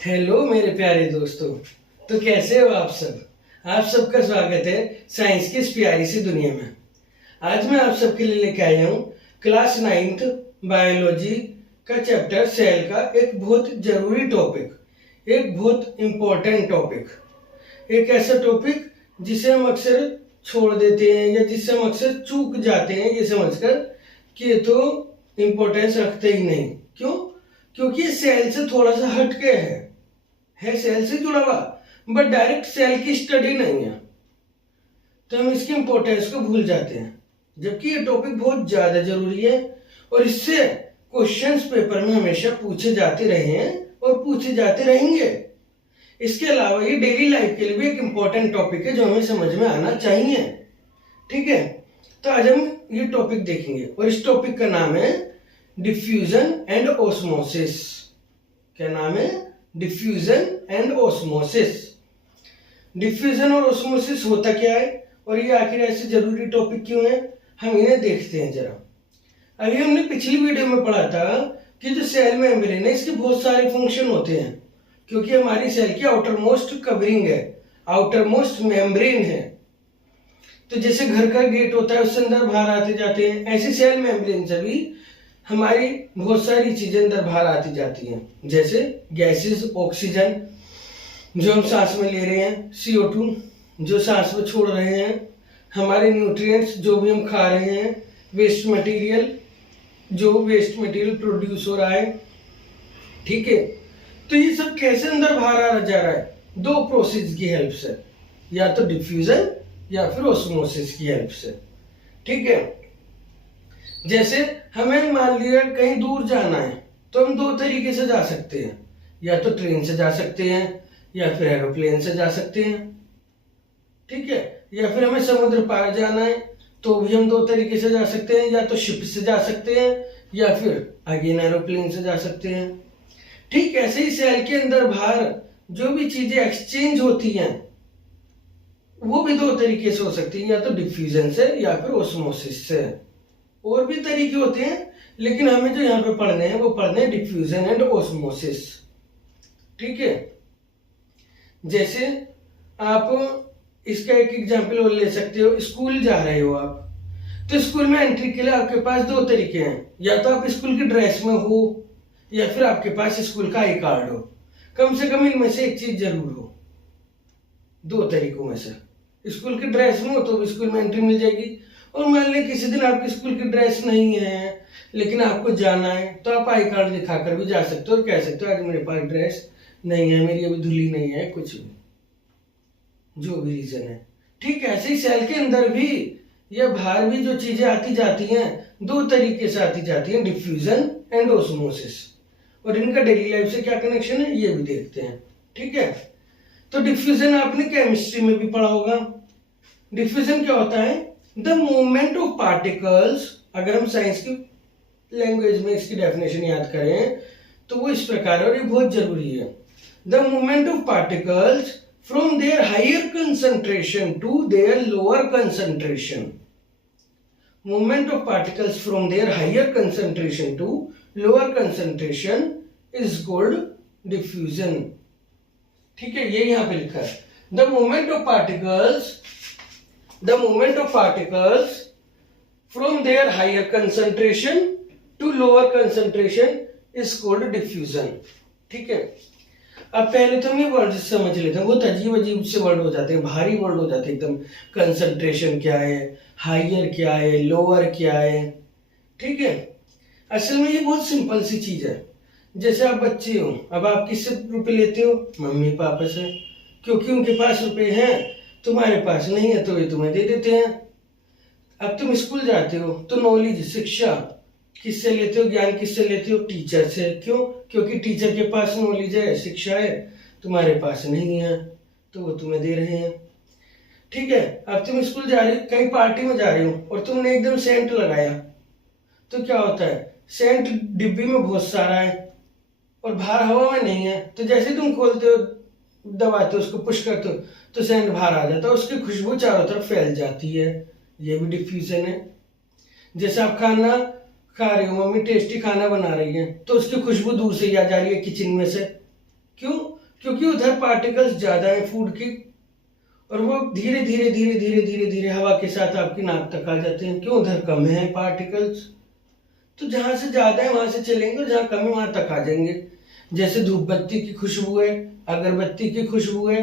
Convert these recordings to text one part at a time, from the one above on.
Hello मेरे प्यारे दोस्तों। तो कैसे हो आप सब? आप सबका स्वागत है साइंस की इस प्यारी सी दुनिया में। आज मैं आप सबके लिए लेके आया हूँ क्लास 9th बायोलॉजी का चैप्टर सेल का एक बहुत जरूरी टॉपिक, एक बहुत इम्पोर्टेंट टॉपिक, एक ऐसा टॉपिक जिसे हम अक्सर छोड़ देते हैं या जिससे हम अक्सर चूक जाते हैं ये समझकर कि ये तो इम्पोर्टेंस रखते ही नहीं। क्यों? क्योंकि सेल से थोड़ा सा हटके है सेल से जुड़ा हुआ, बट डायरेक्ट सेल की स्टडी नहीं है, तो हम इसकी इंपॉर्टेंस को भूल जाते हैं, जबकि ये टॉपिक बहुत ज्यादा जरूरी है और इससे क्वेश्चंस पेपर में हमेशा पूछे जाते रहे हैं और पूछे जाते रहेंगे। इसके अलावा ये डेली लाइफ के लिए भी एक इम्पोर्टेंट टॉपिक है जो हमें समझ में आना चाहिए। ठीक है, तो आज हम ये टॉपिक देखेंगे और इस टॉपिक का नाम है डिफ्यूजन एंड ऑस्मोसिस। क्या नाम है? Diffusion and osmosis. डिफ्यूजन और ऑस्मोसिस होता क्या है और ये आखिर ऐसे जरूरी टॉपिक क्यों है, हम इन्हें देखते हैं जरा। अभी हमने पिछली वीडियो में पढ़ा था कि जो सेल मेम्ब्रेन है इसके बहुत सारे फंक्शन होते हैं, क्योंकि हमारी सेल की आउटर मोस्ट कवरिंग है, आउटर मोस्ट मेम्ब्रेन है। तो जैसे घर का गेट होता है उससे अंदर बाहर आते जाते हैं, ऐसे सेल मेम्ब्रेन से भी हमारी बहुत सारी चीजें अंदर बाहर आती जाती हैं, जैसे गैसेस, ऑक्सीजन जो हम सांस में ले रहे हैं, CO2 जो सांस में छोड़ रहे हैं, हमारे न्यूट्रिएंट्स जो भी हम खा रहे हैं, वेस्ट मटेरियल जो वेस्ट मटेरियल प्रोड्यूस हो रहा है। ठीक है, तो ये सब कैसे अंदर बाहर आ जा रहा है? दो प्रोसेस की हेल्प से, या तो डिफ्यूजन या फिर ऑस्मोसिस की हेल्प से। ठीक है, जैसे हमें मान लिया कहीं दूर जाना है तो हम दो तरीके से जा सकते हैं, या तो ट्रेन से जा सकते हैं या फिर एरोप्लेन से जा सकते हैं। ठीक है, या फिर हमें समुद्र पार जाना है तो भी हम दो तरीके से जा सकते हैं, या तो शिप से जा सकते हैं या फिर अगेन एरोप्लेन से जा सकते हैं। ठीक ऐसे ही सेल के अंदर बाहर जो भी चीजें एक्सचेंज होती हैं वो भी दो तरीके से हो सकती है, या तो डिफ्यूजन से या फिर ऑस्मोसिस से। और भी तरीके होते हैं लेकिन हमें जो यहाँ पे पढ़ने हैं वो पढ़ने हैं डिफ्यूजन एंड ऑस्मोसिस। ठीक है, जैसे आप इसका एक एग्जांपल और ले सकते हो। स्कूल जा रहे हो आप, तो स्कूल में एंट्री के लिए आपके पास दो तरीके हैं, या तो आप स्कूल की ड्रेस में हो या फिर आपके पास स्कूल का आई कार्ड हो। कम से कम इनमें से एक चीज जरूर हो, दो तरीकों में से। स्कूल की ड्रेस में हो तो स्कूल में एंट्री मिल जाएगी, और मान लें किसी दिन आपकी स्कूल की ड्रेस नहीं है लेकिन आपको जाना है तो आप आई कार्ड दिखाकर भी जा सकते हो और कह सकते हो आज मेरे पास ड्रेस नहीं है, मेरी अभी धुली नहीं है, कुछ भी जो भी रीजन है। ठीक है, ऐसे ही सेल के अंदर भी या बाहर भी जो चीजें आती जाती हैं दो तरीके से आती जाती हैं, डिफ्यूजन एंड ऑस्मोसिस, और इनका डेली लाइफ से क्या कनेक्शन है ये भी देखते हैं। ठीक है, तो डिफ्यूजन आपने केमिस्ट्री में भी पढ़ा होगा। डिफ्यूजन क्या होता है? The movement of particles. अगर हम साइंस की लैंग्वेज में इसकी डेफिनेशन याद करें तो वो इस प्रकार है और ये बहुत जरूरी है। The movement of particles from their higher concentration to their lower concentration. Movement of particles from their higher concentration to lower concentration is called diffusion. ठीक है, ये यहां पे लिखा है। The movement of particles from their higher concentration to lower concentration is called diffusion। ठीक है, अब पहले तो हम ये वर्ड समझ लेते हैं, बहुत अजीब अजीब से वर्ड हो जाते हैं, भारी वर्ड हो जाते हैं एकदम। कंसंट्रेशन क्या है, हाइयर क्या है, लोअर क्या है। ठीक है, असल में ये बहुत सिंपल सी चीज है। जैसे आप बच्चे हो, अब आप किससे रुपए लेते हो? मम्मी पापा से, क्योंकि उनके पास रुपए हैं, तुम्हारे पास नहीं है तो ये तुम्हें दे देते हैं। अब तुम स्कूल जाते हो तो नॉलेज, शिक्षा किससे लेते हो? ज्ञान किससे लेते हो? टीचर से। क्यों? क्योंकि टीचर के पास नॉलेज है, शिक्षा है, तुम्हारे पास नहीं है तो वो तुम्हें दे रहे हैं। ठीक है, अब तुम स्कूल जा रहे हो, कहीं पार्टी में जा रहे हो और तुमने एकदम सेंट लगाया तो क्या होता है? सेंट डिब्बी में बहुत सारा है और बाहर हवा में नहीं है, तो जैसे तुम खोलते हो, दबाते हो, उसको पुश करते हो तो सेंट बाहर आ जाता है, उसकी खुशबू चारों तरफ फैल जाती है। ये भी डिफ्यूजन है। जैसे आप खाना खा रहे हो, मम्मी टेस्टी खाना बना रही है तो उसकी खुशबू दूर से ही आ जा रही है किचन में से। क्यों? क्योंकि उधर पार्टिकल्स ज्यादा है फूड की, और वो धीरे धीरे धीरे धीरे धीरे धीरे हवा के साथ आपकी नाक तक आ जाते हैं। क्यों? उधर कम है पार्टिकल्स। तो जहां से ज्यादा है वहां से चलेंगे, और जहां कम है वहां तक आ जाएंगे। जैसे धूप बत्ती की खुशबू है, अगरबत्ती की खुशबू है,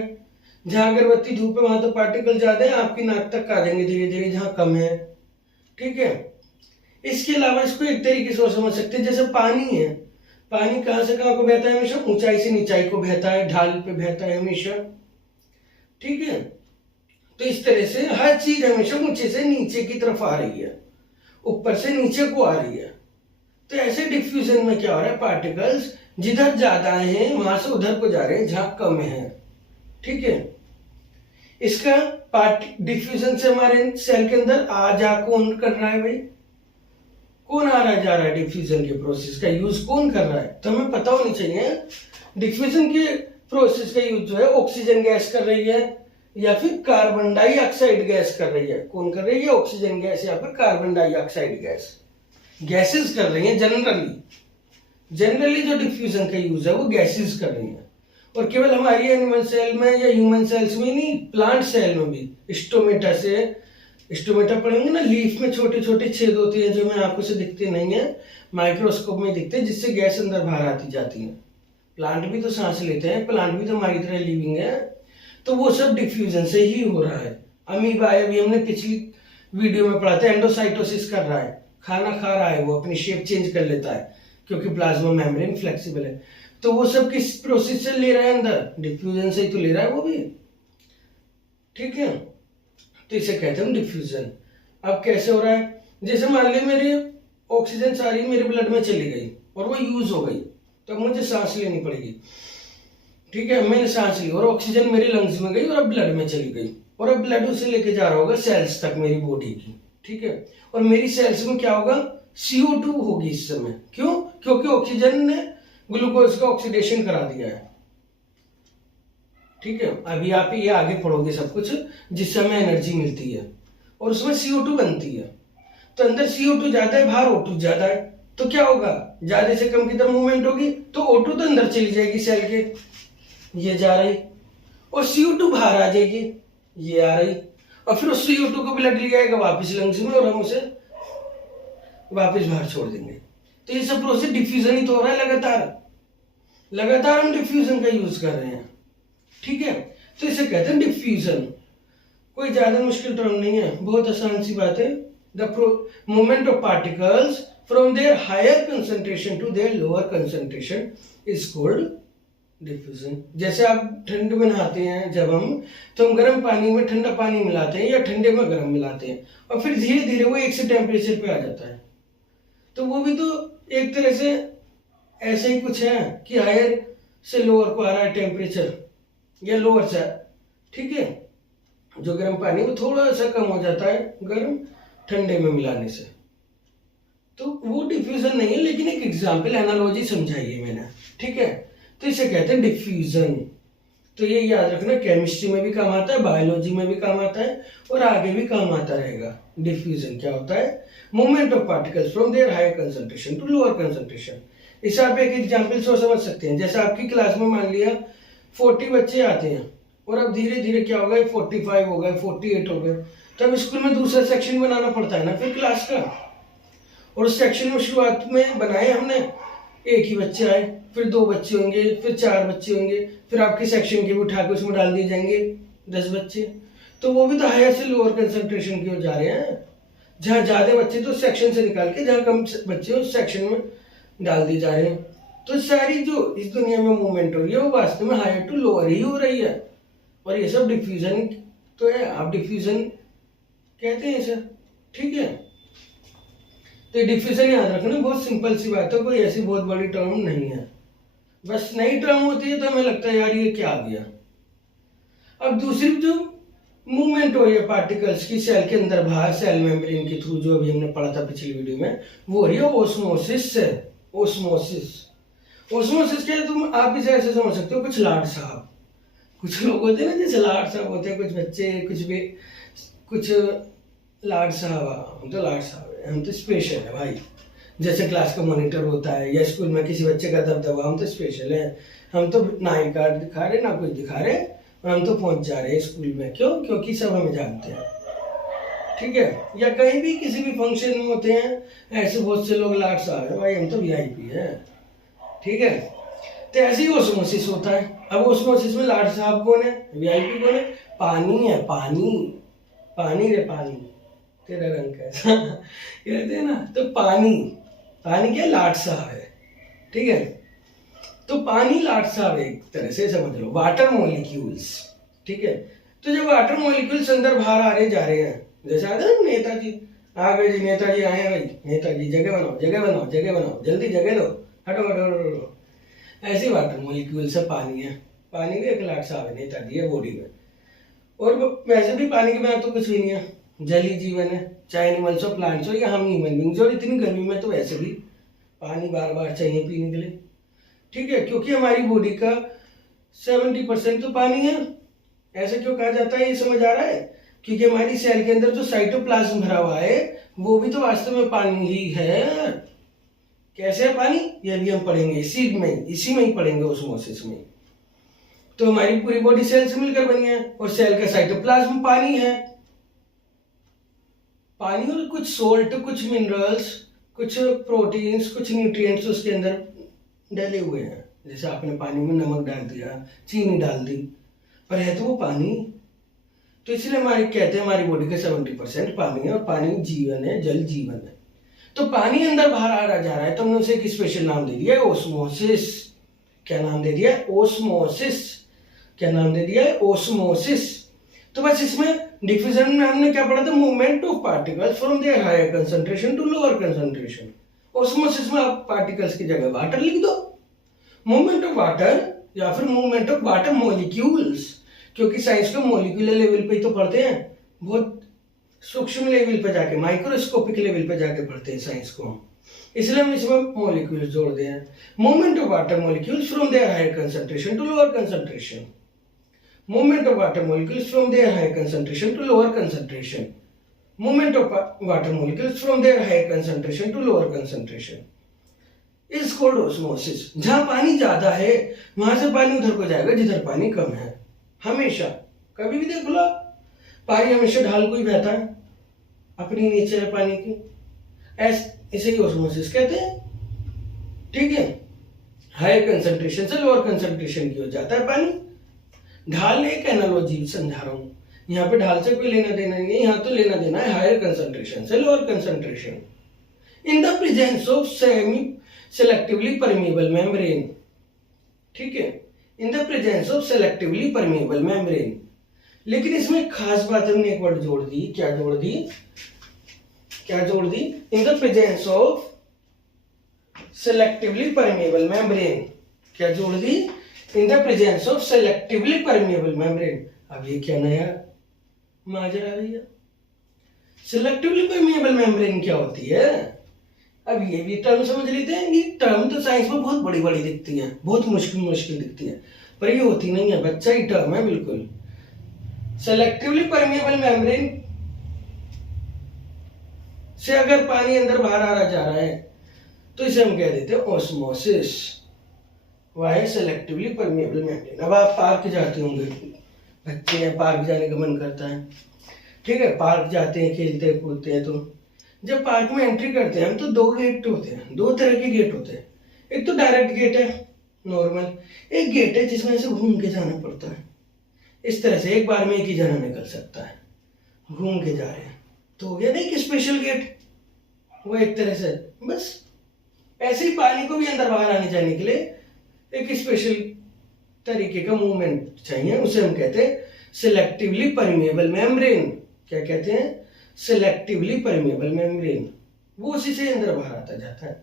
जहां अगरबत्ती धूप है वहां तो पार्टिकल ज्यादा है, आपकी नाक तक आ जाएंगे धीरे धीरे, जहां कम है। ठीक है। इसके अलावा इसको एक तरीके से और समझ सकते हैं, जैसे पानी है, पानी कहां से कहां को बहता है? हमेशा ऊंचाई से नीचाई को बहता है, ढाल पे बहता है हमेशा। ठीक है। तो इस तरह से हर चीज हमेशा ऊंचे से नीचे की तरफ आ रही है, ऊपर से नीचे को आ रही है। तो ऐसे डिफ्यूजन में क्या हो रहा है? पार्टिकल्स जिधर ज्यादा हैं वहां से उधर को जा रहे हैं जहां कम है। ठीक है। इसका डिफ्यूजन से हमारे सेल के अंदर आ जा कौन कर रहा है भाई? कौन आ रहा है जा रहा है? डिफ्यूजन के प्रोसेस का यूज कौन कर रहा है? तो हमें पता होनी चाहिए डिफ्यूजन के प्रोसेस का यूज जो है ऑक्सीजन गैस कर रही है या फिर कार्बन डाइऑक्साइड गैस कर रही है। कौन कर रही है? ऑक्सीजन गैस या फिर कार्बन डाइऑक्साइड गैस। गैसेस कर रही हैं जनरली जो डिफ्यूजन का यूज है वो गैसेस कर रही हैं। और केवल हमारी एनिमल सेल में या ह्यूमन सेल्स में नहीं, प्लांट सेल में भी। स्टोमेटा पढ़ेंगे ना, लीफ में छोटे छोटे छेद होते हैं जो हमें आंखों से दिखते नहीं है, माइक्रोस्कोप में दिखते हैं, जिससे गैस अंदर बाहर आती जाती है। प्लांट भी तो सांस लेते हैं, प्लांट भी तो हमारी तरह लिविंग है। तो वो सब डिफ्यूजन से ही हो रहा है। अमीबा अभी हमने पिछली वीडियो में पढ़ा था, एंडोसाइटोसिस कर रहा है, खाना खा रहा है, वो अपनी शेप चेंज कर लेता है क्योंकि प्लाज्मा मेम्ब्रेन फ्लेक्सिबल है। तो वो सब किस प्रोसेस से ले रहा है? अंदर डिफ्यूजन से ही तो ले रहा है वो भी। ठीक है। तो इसे कहते हैं डिफ्यूजन। अब कैसे हो रहा है? जैसे मान ली मेरी ऑक्सीजन सारी मेरे ब्लड में चली गई और वो यूज हो गई, तो अब मुझे सांस लेनी पड़ेगी। ठीक है। मैंने सांस ली और ऑक्सीजन मेरी लंग्स में गई और अब ब्लड में चली गई, और अब ब्लड उसे लेके जा रहा होगा सेल्स तक मेरी बॉडी की। ठीक है। और मेरी सेल्स में क्या होगा? CO2 होगी इस समय। क्यों? क्योंकि ऑक्सीजन ने ग्लूकोज का ऑक्सीडेशन करा दिया है। ठीक है। अभी आप ये आगे पढ़ोगे सब कुछ, जिससे हमें एनर्जी मिलती है और उसमें CO2 बनती है। तो अंदर CO2 ज्यादा है, बाहर O2 ज्यादा है, तो क्या होगा? ज्यादा से कम की तरफ मूवमेंट होगी, तो O2 तो अंदर चली जाएगी सेल के, ये जा रही, और CO2 बाहर आ जाएगी, ये आ रही, और फिर उस CO2 को ब्लड ले जाएगा वापस लंग्स में और हम उसे वापस बाहर छोड़ देंगे। तो ये सब प्रोसेस डिफ्यूजन ही तो हो रहा है लगातार हम डिफ्यूजन का यूज कर रहे हैं। ठीक है। तो इसे कहते हैं डिफ्यूजन। कोई ज्यादा मुश्किल टर्म नहीं है, बहुत आसान सी बात है। The movement of particles from their higher concentration to their lower concentration is called diffusion. जैसे आप ठंड में नहाते हैं जब हम, तो हम गर्म पानी में ठंडा पानी मिलाते हैं या ठंडे में गर्म मिलाते हैं, और फिर धीरे धीरे वो एक से टेम्परेचर पे आ जाता है। तो वो भी तो एक तरह से ऐसे ही कुछ है कि हायर से लोअर को आ रहा है टेम्परेचर, या लोअर से। ठीक है। जो गर्म पानी वो थोड़ा सा कम हो जाता है गर्म ठंडे में मिलाने से। तो वो डिफ्यूजन नहीं है, लेकिन एक एग्जाम्पल एनालॉजी समझाई है मैंने। ठीक है। तो इसे कहते हैं डिफ्यूजन। तो ये याद रखना, केमिस्ट्री में भी काम आता है, बायोलॉजी में भी काम आता है, और आगे भी काम आता रहेगा। डिफ्यूजन क्या होता है? Movement of particles from their higher concentration to lower concentration. इसे आप एक एग्जाम्पल से समझ सकते हैं। जैसे आपकी क्लास में मान लिया 40 बच्चे आते हैं, और अब धीरे धीरे क्या होगा? 45 हो गए, 48 हो गए, तो अब स्कूल में दूसरा सेक्शन बनाना पड़ता है ना फिर क्लास का। और उस सेक्शन में शुरुआत में बनाए हमने, एक ही बच्चे आए, फिर 2 बच्चे होंगे, फिर 4 बच्चे होंगे, फिर आपके सेक्शन के भी उठा के उसमें डाल दिए जाएंगे 10 बच्चे। तो वो भी तो हायर से लोअर कंसंट्रेशन की ओर जा रहे हैं। जहाँ ज्यादा बच्चे तो सेक्शन से निकाल के जहाँ कम बच्चे उस सेक्शन में डाल दिए जा रहे हैं। तो सारी जो इस दुनिया में मूवमेंट हो रही है वो वास्तव में हायर टू लोअर ही हो रही है, और ये सब डिफ्यूजन तो है। आप डिफ्यूजन कहते हैं इसे। ठीक है। तो डिफ्यूजन याद रखना, बहुत सिंपल सी बात है, कोई ऐसी बहुत बड़ी टर्म नहीं है। बस नई टर्म होती है तो हमें लगता है यार ये क्या आ गया। अब दूसरी जो मूवमेंट हो रही है पार्टिकल्स की सेल के अंदर बाहर, सेल मेम्ब्रेन के थ्रू, जो अभी हमने पढ़ा था पिछली वीडियो में, वो हो रही है ओस्मोसिस से। ओस्मोसिस क्या है? तुम आप इसे ऐसे समझ सकते हो, कुछ लाड साहब, कुछ लोग होते हैं ना जैसे लाड साहब होते हैं, कुछ बच्चे, कुछ लाड साहब। हम तो लाड साहब है, हम तो स्पेशल है भाई। जैसे क्लास का मॉनिटर होता है या स्कूल में किसी बच्चे का दबदबा, हम तो स्पेशल है, हम तो ना आई कार्ड दिखा रहे ना कुछ दिखा रहे और हम तो पहुंच जा रहे हैं स्कूल में। क्यों? क्योंकि सब हमें जानते हैं। ठीक है, या कहीं भी किसी भी फंक्शन में होते हैं, ऐसे बहुत से लोग लाट साहब है भाई, हम तो वीआईपी है। ठीक है, तो ऐसे ही ओस्मोसिस होता है। अब ओस्मोसिस में लाट साहब कौन है, वीआईपी कौन है? पानी है, पानी, पानी रे पानी, तेरा रंग कैसा कहते हैं ना, तो पानी, पानी क्या? लाट साहब है। ठीक है, तो पानी लाट साहब एक तरह से समझ लो, वाटर मॉलिक्यूल्स। ठीक है, तो जब वाटर मॉलिक्यूल्स अंदर बाहर आ रहे जा रहे हैं, जैसे आते हैं नेताजी आ गए जी, नेताजी आए हैं भाई, नेताजी जगह बनाओ जगह बनाओ जगह बनाओ, जल्दी जगह दो, हटो हटो हटो। ऐसी वाटर मॉलिक्यूल से पानी है, पानी भी एक लाट साहब है, नेताजी है बॉडी में। और वैसे भी पानी के बिना तो कुछ भी नहीं है, जल ही जीवन है, चाहे एनिमल्स हो प्लांट्स हो या हम ह्यूमन बींग्स। और इतनी गर्मी में तो वैसे भी पानी बार बार चाहिए पीने के लिए। ठीक है, क्योंकि हमारी बॉडी का 70% तो पानी है। ऐसे क्यों कहा जाता है, ये समझ आ रहा है? क्योंकि हमारी सेल के अंदर जो साइटोप्लाज्म भरा हुआ है वो भी तो वास्तव में पानी ही है। कैसे है पानी, ये भी हम पढ़ेंगे इसी में ही पढ़ेंगे, ओस्मोसिस में। तो हमारी पूरी बॉडी सेल से मिलकर बनी है और सेल का साइटोप्लाज्म पानी है। पानी और कुछ सोल्ट, कुछ मिनरल्स, कुछ प्रोटीन्स, कुछ न्यूट्रिएंट्स उसके अंदर डले हुए हैं। जैसे आपने पानी में नमक डाल दिया, चीनी डाल दी, पर है तो वो पानी। तो इसलिए हमारे कहते हैं हमारी बॉडी का 70% पानी है और पानी जीवन है, जल जीवन है। तो पानी अंदर बाहर आ रहा जा रहा है, तो हमने उसे एक स्पेशल नाम दे दिया, ओस्मोसिस। क्या नाम दे दिया? ओस्मोसिस। क्या नाम दे दिया? ओस्मोसिस। तो बस इसमें डिफ्यूजन में हमने क्या पढ़ा था? Movement of particles from their higher concentration to lower concentration. Osmosis में आप पार्टिकल्स की जगह वाटर लिख दो, मूवमेंट ऑफ वाटर या फिर मूवमेंट ऑफ वाटर मॉलिक्यूल्स, क्योंकि साइंस को मॉलिक्यूलर लेवल पे ही तो पढ़ते हैं, बहुत सूक्ष्म लेवल पे जाके, माइक्रोस्कोपिक लेवल पे जाके पढ़ते हैं साइंस को, इसलिए हम इसमें मॉलिक्यूल्स जोड़ते हैं। Movement of water molecules from their higher concentration to lower concentration, movement of water molecules from their higher concentration to lower concentration, movement of water molecules from their higher concentration to lower concentration is called osmosis. जहां पानी ज्यादा है वहां से पानी उधर को जाएगा जिधर पानी कम है। हमेशा, कभी भी देख लो, पानी हमेशा ढाल को ही बहता है, अपनी नेचर है पानी की। इसे ही ओस्मोसिस कहते हैं। ठीक है, हायर कंसंट्रेशन से लोअर कंसंट्रेशन की हो जाता है पानी। ढाल एक एनालॉजी समझा रहा हूं, यहाँ पे ढाल से कोई लेना देना नहीं है, यहाँ तो लेना देना है हायर कंसंट्रेशन से lower concentration. In the presence of semi selectively permeable membrane. ठीक है, इन the presence of selectively permeable membrane. लेकिन इसमें खास बात हमने एक वर्ड जोड़ दी। क्या जोड़ दी? क्या जोड़ दी? In the presence of selectively permeable membrane. क्या जोड़ दी? In the presence of selectively permeable membrane. अब ये क्या नया माजरा भैया? सेलेक्टिवली परमिएबल मेम्ब्रेन क्या होती है? अब ये भी टर्म समझ लेते हैं। ये टर्म तो साइंस में बहुत बड़ी बड़ी दिखती है, बहुत मुश्किल मुश्किल दिखती है, पर ये होती नहीं है, बच्चा ही टर्म है बिल्कुल। सेलेक्टिवली परमिएबल मेम्ब्रेन से अगर पानी अंदर बाहर आ रहा जा रहा है तो इसे हम कह देते हैं ओस्मोसिस। वह सेलेक्टिवली परमिएबल मेम्ब्रेन। अब आप पार्क जाते होंगे, बच्चे हैं, पार्क जाने का मन करता है। ठीक है, पार्क जाते हैं, खेलते कूदते हैं। तो जब पार्क में एंट्री करते हैं हम तो दो गेट होते हैं, दो तरह के गेट होते हैं। एक तो डायरेक्ट गेट है नॉर्मल, एक गेट है जिसमें से घूम के जाना पड़ता है। इस तरह से एक बार में एक ही जना निकल सकता है, घूम के जा रहे हैं तो हो गया नहीं कि स्पेशल गेट, वो एक तरह से। बस ऐसे ही पानी को भी अंदर बाहर आने जाने के लिए एक स्पेशल तरीके का मूवमेंट चाहिए, उसे हम कहते हैं सिलेक्टिवली परमिएबल मेम्ब्रेन। क्या कहते हैं? Selectively permeable membrane. वो उसी से अंदर बाहर आता जाता है।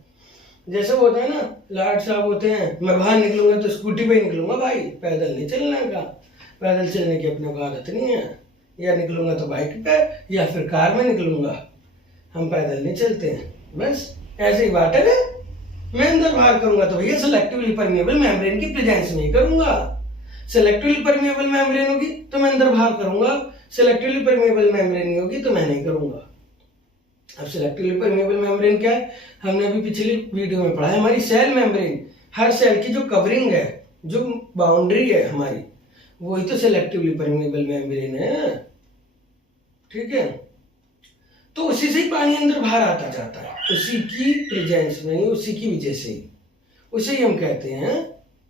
जैसे वो होता है ना, लाट साहब होते हैं, मैं बाहर निकलूंगा तो स्कूटी पे ही निकलूंगा भाई, पैदल नहीं चलने का, पैदल चलने की अपने को आदत नहीं है, या निकलूंगा तो बाइक पे या फिर कार में निकलूंगा, हम पैदल नहीं चलते हैं। बस ऐसे ही बात है। मैं अंदर बाहर करूंगा तो भैया सिलेक्टिवली परमिएबल मेम्ब्रेन की प्रेजेंस में ही करूंगा। सिलेक्टिवली परमिएबल मेम्ब्रेन होगी तो मैं अंदर बाहर करूंगा, सिलेक्टिवली परमिएबल मेम्ब्रेन नहीं होगी तो मैं नहीं करूंगा। अब सिलेक्टिवली परमेबल मेम्ब्रेन क्या है, हमने अभी पिछली वीडियो में पढ़ा है, हमारी सेल मेम्ब्रेन, हर सेल की जो कवरिंग है, जो बाउंड्री है हमारी, वही तो सिलेक्टिवली परमेबल मेम्ब्रेन है। ठीक है, तो उसी से ही पानी अंदर बाहर आता जाता है, उसी की प्रेजेंस में ही, उसी की वजह से ही, उसे ही हम कहते हैं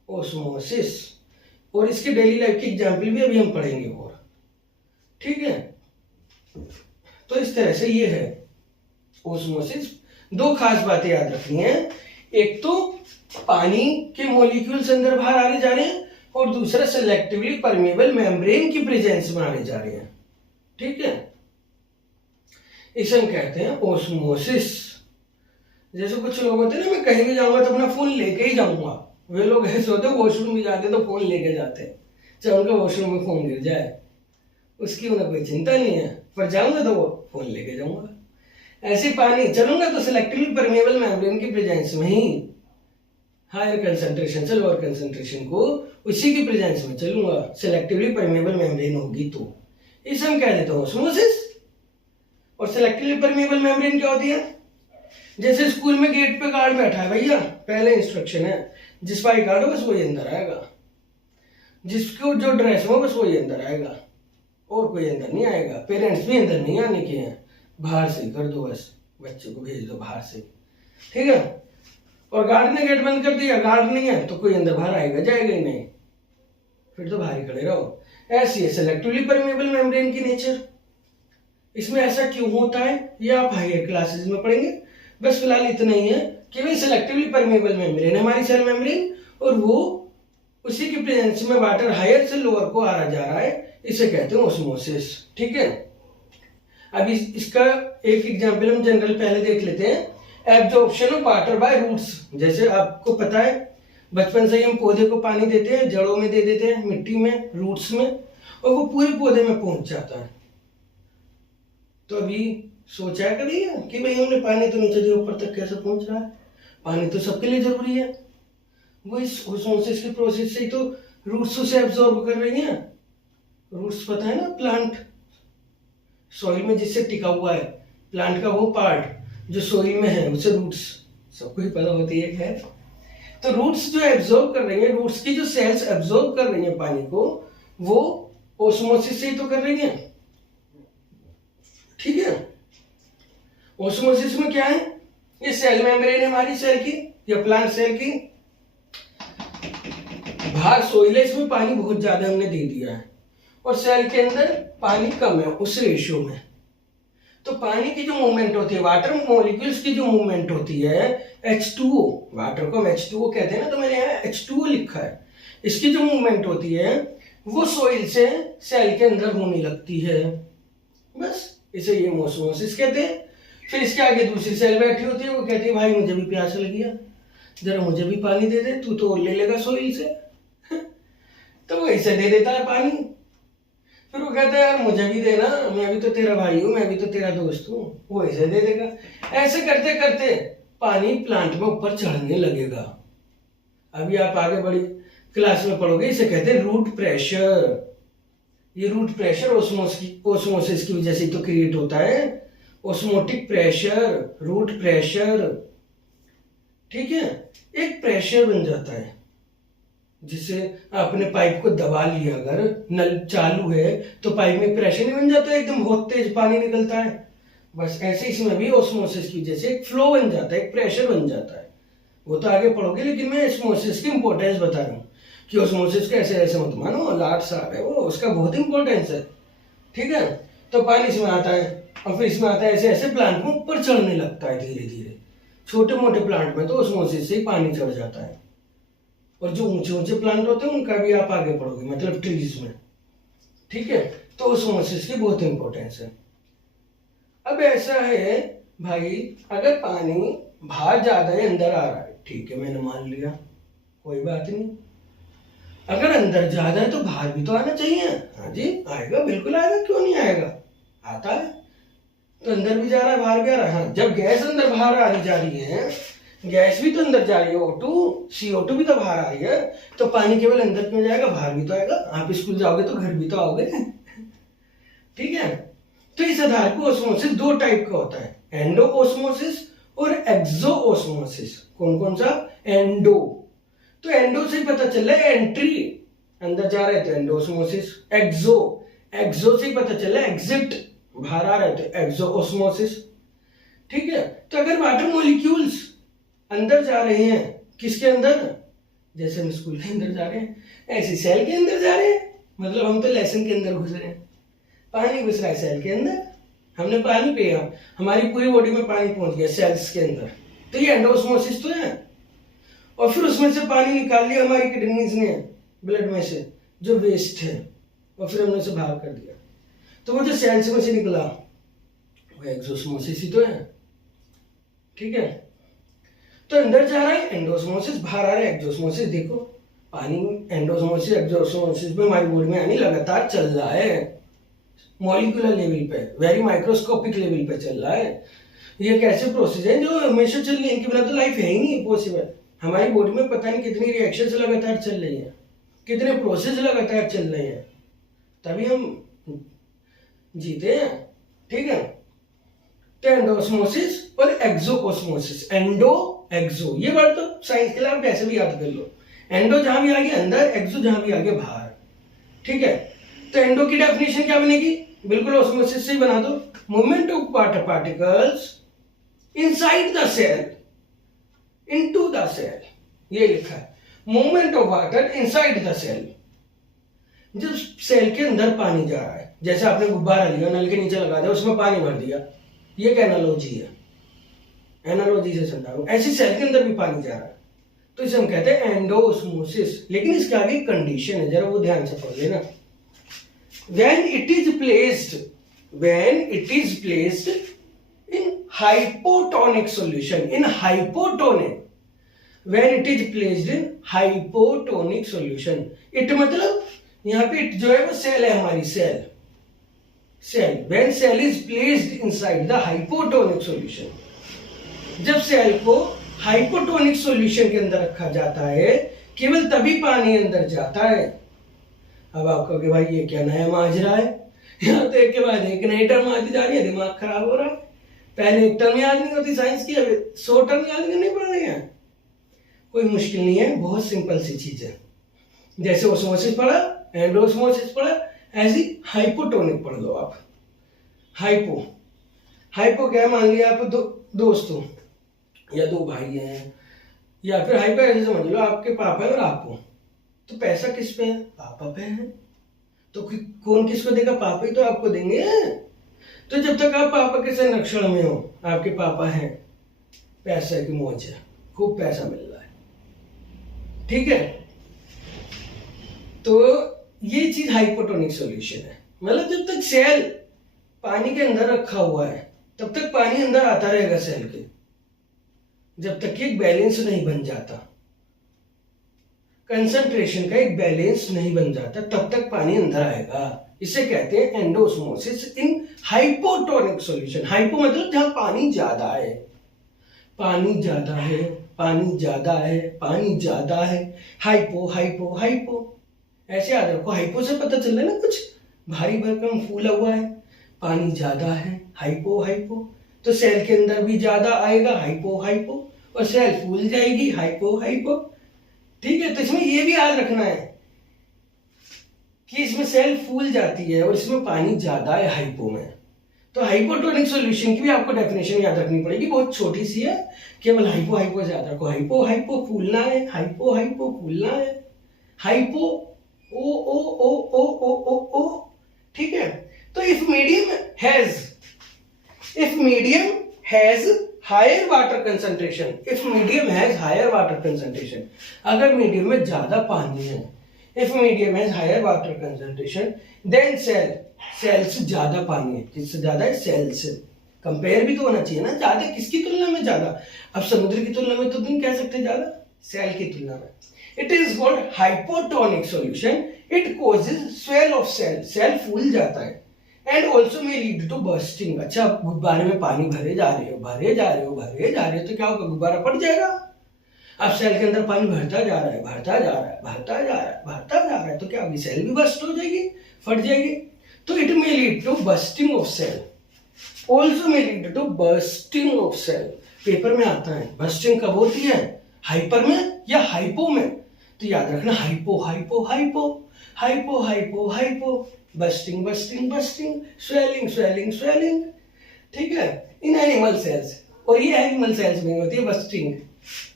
ओस्मोसिस। और इसके डेली लाइफ के एग्जाम्पल भी अभी हम पढ़ेंगे और। ठीक है, तो इस तरह से ये है ओस्मोसिस। दो खास बातें याद रखनी है, एक तो पानी के मॉलिक्यूल्स अंदर बाहर आ रहे जा रहे हैं, और दूसरा सिलेक्टिवली परमेबल मेम्ब्रेन की प्रेजेंस में आ रहे जा रहे हैं। ठीक है, इसे हम कहते हैं ओस्मोसिस। जैसे कुछ लोग होते हैं ना, मैं कहीं भी जाऊंगा तो अपना फोन लेके ही जाऊंगा, वे लोग ऐसे होते हैं वॉशरूम भी जाते हैं तो फोन लेके जाते हैं, चाहे उनका वॉशरूम में फोन गिर जाए उसकी उन्हें कोई चिंता नहीं है, पर जाऊंगा तो वो फोन लेके जाऊंगा। ऐसे पानी चलूंगा तो सिलेक्टिवली परमेबल मेम्ब्रेन की प्रेजेंस में ही हायर कंसंट्रेशन से लोअर कंसंट्रेशन को उसी की प्रेजेंस में चलूंगा, सिलेक्टिवली परमेबल मेम्ब्रेन होगी तो इसे हम कह देते हैं ओस्मोसिस। और सिलेक्टिवली परमेबल मेम्ब्रेन क्या होती है, जैसे स्कूल में गेट पे गार्ड बैठा है भैया, पहले इंस्ट्रक्शन है, जिस भाई गार्ड हो बस वही अंदर आएगा, जिसको जो ड्रेस हो बस वही अंदर आएगा, और कोई अंदर नहीं आएगा। पेरेंट्स भी अंदर नहीं आने के हैं, बाहर से कर दो, बस बच्चे को भेज दो बाहर से। ठीक है, और गार्ड ने गेट बंद कर दिया, गार्ड नहीं है तो कोई अंदर बाहर आएगा जाएगा ही नहीं, फिर तो बाहर ही खड़े रहो। ऐसी है सिलेक्टिवली परमेबल मेम्ब्रेन की नेचर। इसमें ऐसा क्यों होता है ये आप हायर क्लासेस में पढ़ेंगे, बस फिलहाल इतना ही है कि भाई सिलेक्टिवली परमेबल मेम्ब्रेन है हमारी सेल मेम्ब्रेन, और वो उसी की प्रेजेंस में वाटर हायर से लोअर को आ रहा जा रहा है, इसे कहते हैं ओस्मोसिस। ठीक है, अब इसका एक एग्जांपल हम जनरल पहले देख लेते हैं, absorption of water by roots. जैसे आपको पता है बचपन से ही हम पौधे को पानी देते हैं, जड़ों में दे देते हैं, मिट्टी में, रूट्स में, और वो पूरे पौधे में पहुंच जाता है। तो अभी सोचा है कभी कि भाई हमने पानी तो नीचे से ऊपर तक कैसे पहुंच रहा है, पानी तो सबके लिए जरूरी है। वो इस ओस्मोसिस के प्रोसेस से ही तो रूट्स उसे एब्जॉर्ब कर रही हैं। रूट्स पता है ना, प्लांट सॉइल में जिससे टिका हुआ है, प्लांट का वो पार्ट जो सॉइल में है उसे रूट्स, सबको ही पता होती है खैर। तो रूट्स जो एब्जॉर्ब कर रही है, रूट्स की जो सेल्स एब्जॉर्ब कर रही है पानी को, वो ओस्मोसिस से ही तो कर रही है। ठीक है, ओस्मोसिस में क्या है, ये सेल मेम्ब्रेन है हमारी सेल की या प्लांट सेल की, बाहर सोइल है, इसमें पानी बहुत ज्यादा हमने दे दिया है, और सेल के अंदर पानी कम है उस रेशियो में। तो पानी की जो मूवमेंट होती है, वाटर मॉलिक्यूल्स की जो मूवमेंट होती है, H2O, वाटर को हम H2O कहते हैं ना, तो मैंने यहाँ H2O लिखा है, इसकी जो मूवमेंट होती है वो सोइल से सेल के अंदर होने लगती है, बस इसे ये ओस्मोसिस कहते हैं। फिर इसके आगे दूसरी सेल बैठी होती है, वो कहती है भाई मुझे भी प्यास लगी है, जरा मुझे भी पानी दे दे, तू तो ले लेगा सोइल से तो वो इसे दे देता है पानी। फिर वो कहता है यार मुझे भी देना, मैं भी तो तेरा भाई हूं, मैं भी तो तेरा दोस्त हूं, वो इसे दे देगा। ऐसे करते करते पानी प्लांट में ऊपर चढ़ने लगेगा। अभी आप आगे बड़ी क्लास में पढ़ोगे, इसे कहते हैं रूट प्रेशर। ये रूट प्रेशर ओस्मोसिस की वजह से तो क्रिएट होता है, ओस्मोटिक प्रेशर, रूट प्रेशर। ठीक है, एक प्रेशर बन जाता है, जिससे आपने पाइप को दबा लिया, अगर नल चालू है तो पाइप में प्रेशर नहीं बन जाता है, एकदम बहुत तेज पानी निकलता है, बस ऐसे इसमें भी ओस्मोसिस की वजह से एक फ्लो बन जाता है, एक प्रेशर बन जाता है। वो तो आगे पढ़ोगे, लेकिन मैं ओस्मोसिस की इंपॉर्टेंस बता रहा हूँ कि ओस्मोसिस को ऐसे ऐसे मत मानो, लाट साहब है वो, उसका बहुत इंपॉर्टेंस है। ठीक है, तो पानी इसमें आता है और फिर इसमें आता है, ऐसे ऐसे प्लांट में ऊपर चढ़ने लगता है धीरे धीरे। छोटे मोटे प्लांट में तो ओस्मोसिस से ही पानी चढ़ जाता है, और जो ऊंचे ऊंचे प्लांट होते हैं उनका भी आप आगे पढ़ोगे, मतलब ट्रीज में। ठीक है, तो ओस्मोसिस की बहुत इंपॉर्टेंस है। अब ऐसा है भाई, अगर पानी बाहर ज्यादा है अंदर आ रहा है, ठीक है मैंने मान लिया, कोई बात नहीं। अगर अंदर ज्यादा है तो बाहर भी तो आना चाहिए। हाँ जी आएगा, बिल्कुल आएगा, क्यों नहीं आएगा, आता है। तो अंदर भी जा रहा है बाहर भी आ रहा है। हाँ, जब गैस अंदर बाहर आ रही जा रही है, गैस भी तो अंदर जा रही है, O2 CO2 भी तो बाहर आ रही है, तो पानी केवल अंदर क्यों जाएगा, बाहर भी तो आएगा। आप स्कूल जाओगे तो घर भी तो आओगे ठीक है, तो इस आधार को ओस्मोसिस दो टाइप का होता है, एंडो ऑस्मोसिस और एक्सो ऑस्मोसिस। कौन कौन सा? एंडो, तो एंडो से ही पता चल रहा है एंट्री, अंदर जा रहे थे एंडो ऑस्मोसिस। एक्सो, एक्सो से ही पता चल रहा है एग्जिट, बाहर आ रहे थे एक्सो ऑस्मोसिस। ठीक है, तो अगर वाटर मॉलिक्यूल्स अंदर जा रहे हैं, किसके अंदर? जैसे हम स्कूल के अंदर जा रहे हैं, ऐसे सेल के अंदर जा रहे हैं, मतलब हम तो लेसन के अंदर घुस रहे हैं। पानी घुस रहा है सेल के अंदर, हमने पानी पिया, हमारी पूरी बॉडी में पानी पहुंच गया सेल्स के अंदर, तो ये एंडोस्मोसिस तो है। और फिर उसमें से पानी निकाल लिया हमारी किडनीज ने, ब्लड में से जो वेस्ट है, और फिर हमने उसे बाहर कर दिया, तो वो जो सेल्स में से निकला वो एक्सोस्मोसिस ही तो है। ठीक है, तो अंदर जा रहा है एंडोस्मोसिस, बाहर आ रहा है एक्सोस्मोसिस। देखो पानी एंडोस्मोसिस एक्सोस्मोसिस में हमारी बॉडी में यानी लगातार चल रहा है, मॉलिक्यूलर लेवल पे, वेरी माइक्रोस्कोपिक लेवल पे चल रहा है। ये कैसे प्रोसेस है जो हमेशा चल रही है, इनके बिना तो लाइफ है ही नहीं पॉसिबल। हमारी बॉडी में पता नहीं कितनी रिएक्शंस लगातार चल रही हैं, कितने प्रोसेस लगातार चल रहे हैं, तभी हम जीते हैं। ठीक है, तो एंडोस्मोसिस और एक्सोस्मोसिस, एंडो एक्सो, ये वर्ड तो साइंस के लिए आप कैसे भी याद कर लो। एंडो जहां भी आगे अंदर, एक्सो जहां भी आगे बाहर। ठीक है, तो एंडो की डेफिनेशन क्या बनेगी? बिल्कुल ऑस्मोसिस से ही बना दो, movement of water particles inside the cell into the cell, ये लिखा है, movement of water inside the cell. जब सेल के अंदर पानी जा रहा है, जैसे आपने गुब्बारा लिया, नल के नीचे लगा दिया, उसमें पानी भर दिया, ये एक एनालॉजी है, एनालॉजी से समझा रहा हूं। ऐसे सेल के अंदर भी पानी जा रहा है, तो इसे हम कहते हैं एंडोस्मोसिस। लेकिन इसके आगे कंडीशन है, जरा वो ध्यान से पढ़ लेना। when it is placed in hypotonic solution, in hypotonic, when it is placed in hypotonic solution, it मतलब यहाँ पे जो है वो सेल है हमारी, cell when cell is placed inside the hypotonic solution, जब सेल को हाइपोटोनिक सॉल्यूशन के अंदर रखा जाता है, केवल तभी पानी अंदर जाता है। अब आप कहोगे भाई ये क्या नया माजरा है, यहाँ तो एक के बाद एक नई टर्म आती जा रही है, दिमाग खराब हो रहा है। पहले एक टर्म याद नहीं होती साइंस की, अब 100 टर्म याद नहीं पड़ रही है। कोई मुश्किल नहीं है, बहुत सिंपल सी चीज है। जैसे ओस्मोसिस पढ़ा, एंडोस्मोसिस पढ़ा, ऐसी हाइपोटोनिक पढ़ लो आप। हाइपो क्या, मान लिया आप दोस्तों या दो भाई हैं, या फिर हाइपो ऐसे समझ लो आपके पापा है और आपको, तो पैसा किस पे है? पापा पे है। तो कौन किसको देगा? पापा ही तो आपको देंगे। तो जब तक आप पापा के संरक्षण में हो, आपके पापा हैं, पैसे की मौज है, खूब पैसा मिल रहा है। ठीक है, तो ये चीज हाइपोटोनिक सॉल्यूशन है। मतलब जब तक सेल पानी के अंदर रखा हुआ है, तब तक पानी अंदर आता रहेगा सेल के, जब तक कि एक बैलेंस नहीं बन जाता, कंसंट्रेशन का एक बैलेंस नहीं बन जाता, तब तक पानी अंदर आएगा। इसे कहते हैं endosmosis in hypotonic solution. Hypo मतलब जहां पानी ज्यादा है, पानी ज्यादा है, पानी ज्यादा है, पानी ज्यादा है, हाइपो हाइपो हाइपो, ऐसे याद रखो। हाइपो से पता चल रहा है ना, कुछ भारी भरकम फूला हुआ है, पानी ज्यादा है, हाइपो हाइपो। तो सेल के अंदर भी ज्यादा आएगा, हाइपो हाइपो, और सेल फूल जाएगी, हाइपो हाइपो। ठीक है, तो इसमें ये भी याद रखना है कि इसमें सेल फूल जाती है और इसमें पानी ज्यादा है हाइपो में। तो हाइपोटोनिक सॉल्यूशन की भी आपको डेफिनेशन याद रखनी पड़ेगी, बहुत छोटी सी है, केवल हाइपो हाइपो से याद रखो। हाइपो हाइपो फूलना है, हाइपो हाइपो फूलना है, हाइपो ओ ओ ओ ओ ओ ओ ओ। ठीक है, तो if medium has higher water concentration, if medium has higher water concentration, अगर मीडियम में ज्यादा पानी है, if medium has higher water concentration, then cell से ज्यादा पानी है, किससे ज्यादा है? सेल से। कंपेयर भी तो होना चाहिए ना, ज्यादा किसकी तुलना में ज्यादा? अब समुद्र की तुलना में तो तुम कह सकते ज्यादा, सेल की तुलना में। It is called hypotonic solution, it causes swell of cell, cell फूल जाता है, and also may lead to bursting. अच्छा, गुब्बारे में पानी भरे जा रहे हो, तो क्या होगा? गुब्बारा फट जाएगा। अब सेल के अंदर पानी भरता जा रहा है, तो क्या होगी? सेल भी बर्स्ट हो जाएगी, फट जाएगी। तो it may lead to bursting of cell, also may lead to bursting of cell। Paper में आता है, बर्स्टिंग कब होती है, हाइपर में या हाइपो में। तो याद रखना hypo hypo hypo hypo hypo hypo, bursting bursting bursting, swelling swelling swelling. ठीक है, इन एनिमल सेल्स। और ये एनिमल सेल्स में होती है बस्टिंग,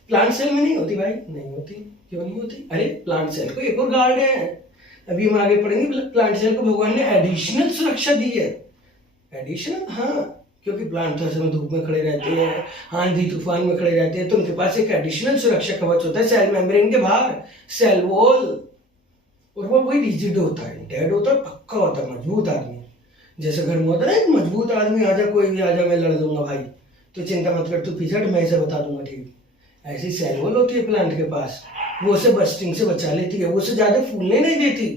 प्लांट सेल में नहीं होती भाई, नहीं होती। क्यों नहीं होती? अरे प्लांट सेल को एक और गार्ड है, अभी हम आगे पढ़ेंगे। प्लांट सेल को भगवान ने एडिशनल सुरक्षा दी है। एडिशनल, हाँ, क्योंकि प्लांट हर समय धूप में खड़े रहते हैं, आंधी तूफान में खड़े रहते हैं, तो उनके पास एक एडिशनल सुरक्षा कवच होता है सेल मेम्ब्रेन के बाहर, सेल वॉल। और वो वही रिजिड होता है, डेड होता है, पक्का होता है, मजबूत आदमी। जैसे घर में होता है ना मजबूत आदमी, आजा कोई भी आजा, मैं लड़ दूंगा भाई, तो चिंता मत कर, तू पिछड़, मैं इसे बता दूंगा, ठीक। ऐसी सेल वॉल होती है प्लांट के पास, वो उसे बस्टिंग से बचा लेती है, वो उसे ज्यादा फूलने नहीं देती।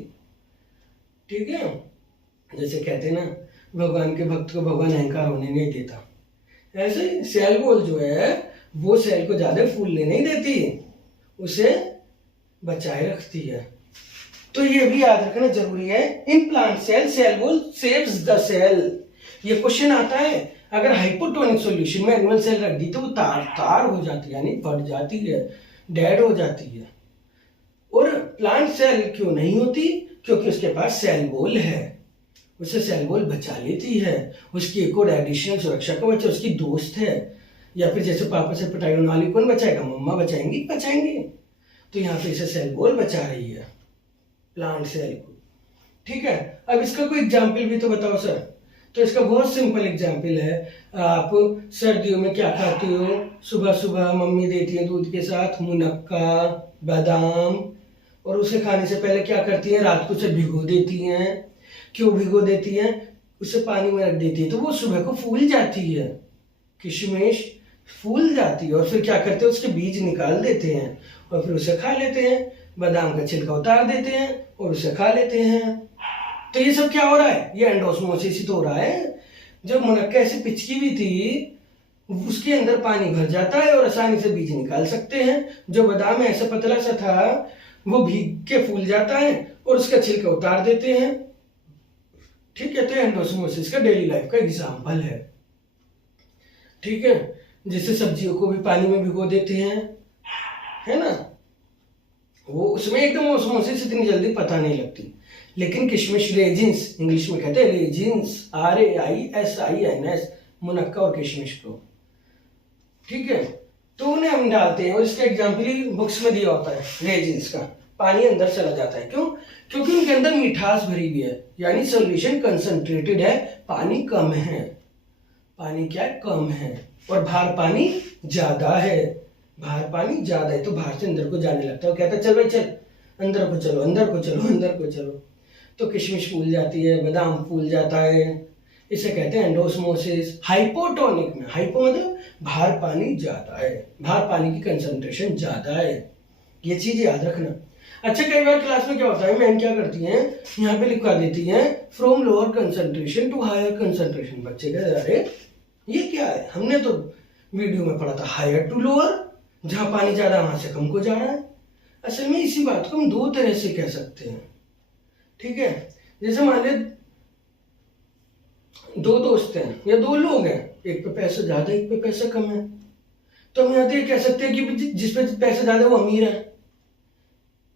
ठीक है, जैसे कहते हैं ना, भगवान के भक्त को भगवान अहंकार होने नहीं देता, ऐसे ही सेल वॉल जो है वो सेल को ज्यादा फूलने नहीं देती, उसे बचाए रखती है। तो ये भी याद रखना जरूरी है। In plant cell wall saves the cell. ये क्वेश्चन आता है, अगर हाइपोटोनिक सॉल्यूशन में एनिमल सेल रख दी तो वो तार हो जाती है, यानी फट जाती है, डेड हो जाती है। और प्लांट सेल क्यों नहीं होती? क्योंकि उसके पास सेल वॉल है, उसे सेल वॉल बचा लेती है, उसकी एक और एडिशनल सुरक्षा कवच है, उसकी दोस्त है। या फिर जैसे पापा से पिटाई होने वाली कौन बचाएगा? मम्मा बचाएंगी, बचाएंगी। तो यहाँ पे इसे सेल वॉल बचा रही है, प्लांट सेल को। ठीक है, अब इसका कोई एग्जाम्पल भी तो बताओ सर। तो इसका बहुत सिंपल एग्जाम्पल है, आप सर्दियों में क्या खाते हो? सुबह सुबह मम्मी देती है दूध के साथ मुनक्का, बादाम, और उसे खाने से पहले क्या करती है? रात को उसे भिगो देती हैं। क्यों भिगो देती हैं? उसे पानी में रख देती है तो वो सुबह को फूल जाती है, किशमिश फूल जाती है। और फिर क्या करते हैं? उसके बीज निकाल देते हैं और फिर उसे खा लेते हैं। बादाम का छिलका उतार देते हैं और उसे खा लेते हैं। तो ये सब क्या हो रहा है? ये एंडोस्मोसिस ही तो हो रहा है। जो मुनक्का ऐसे पिचकी हुई थी उसके अंदर पानी भर जाता है और आसानी से बीज निकाल सकते हैं। जो बादाम ऐसा पतला सा था वो भीग के फूल जाता है और उसका छिलका उतार देते हैं। ठीक है, तो एंडोस्मोसिस का डेली लाइफ का एग्जाम्पल है। ठीक है, जैसे सब्जियों को भी पानी में भिगो देते हैं, है ना, वो उसमें एकदम ऑस्मोसिस इतनी जल्दी पता नहीं लगती। लेकिन किशमिश, रेजिन्स, इंग्लिश में कहते हैं रेजिन्स, RAISINS, मुनक्का और किशमिश को। ठीक है, तो उन्हें हम डालते हैं और इसका एग्जाम्पल ही बुक्स में दिया होता है। रेजिन्स का पानी अंदर चला जाता है, क्यों? क्योंकि उनके अंदर मिठास भरी हुई है, यानी सोल्यूशन कंसंट्रेटेड है, पानी कम है। पानी क्या है? कम है। और बाहर पानी ज्यादा है, बाहर पानी ज्यादा है तो बाहर से अंदर को जाने लगता है। कहता है चल भाई चल, अंदर को चलो, अंदर को चलो, अंदर को चलो। तो किशमिश फूल जाती है, बादाम फूल जाता है। इसे कहते हैं एंडोस्मोसिस। हाइपोटोनिक में, हाइपो मतलब बाहर पानी ज्यादा है, बाहर पानी की कंसंट्रेशन ज्यादा है। ये चीज याद रखना। अच्छा, कई बार क्लास में क्या होता है, मैम क्या करती हैं, यहाँ पे लिखवा देती हैं from lower concentration to higher concentration. बच्चे कहते हैं अरे ये क्या है? हमने तो वीडियो में पढ़ा था हायर टू लोअर, जहां पानी ज्यादा वहां से कम को जा रहा है। असल में इसी बात को हम दो तरह से कह सकते हैं। ठीक है, जैसे मान ले दो दोस्त हैं या दो लोग हैं, एक पे पैसा ज्यादा, एक पे पैसा कम है, तो हम यहाँ तो ये कह सकते हैं कि जिस पे पैसा ज्यादा वो अमीर है,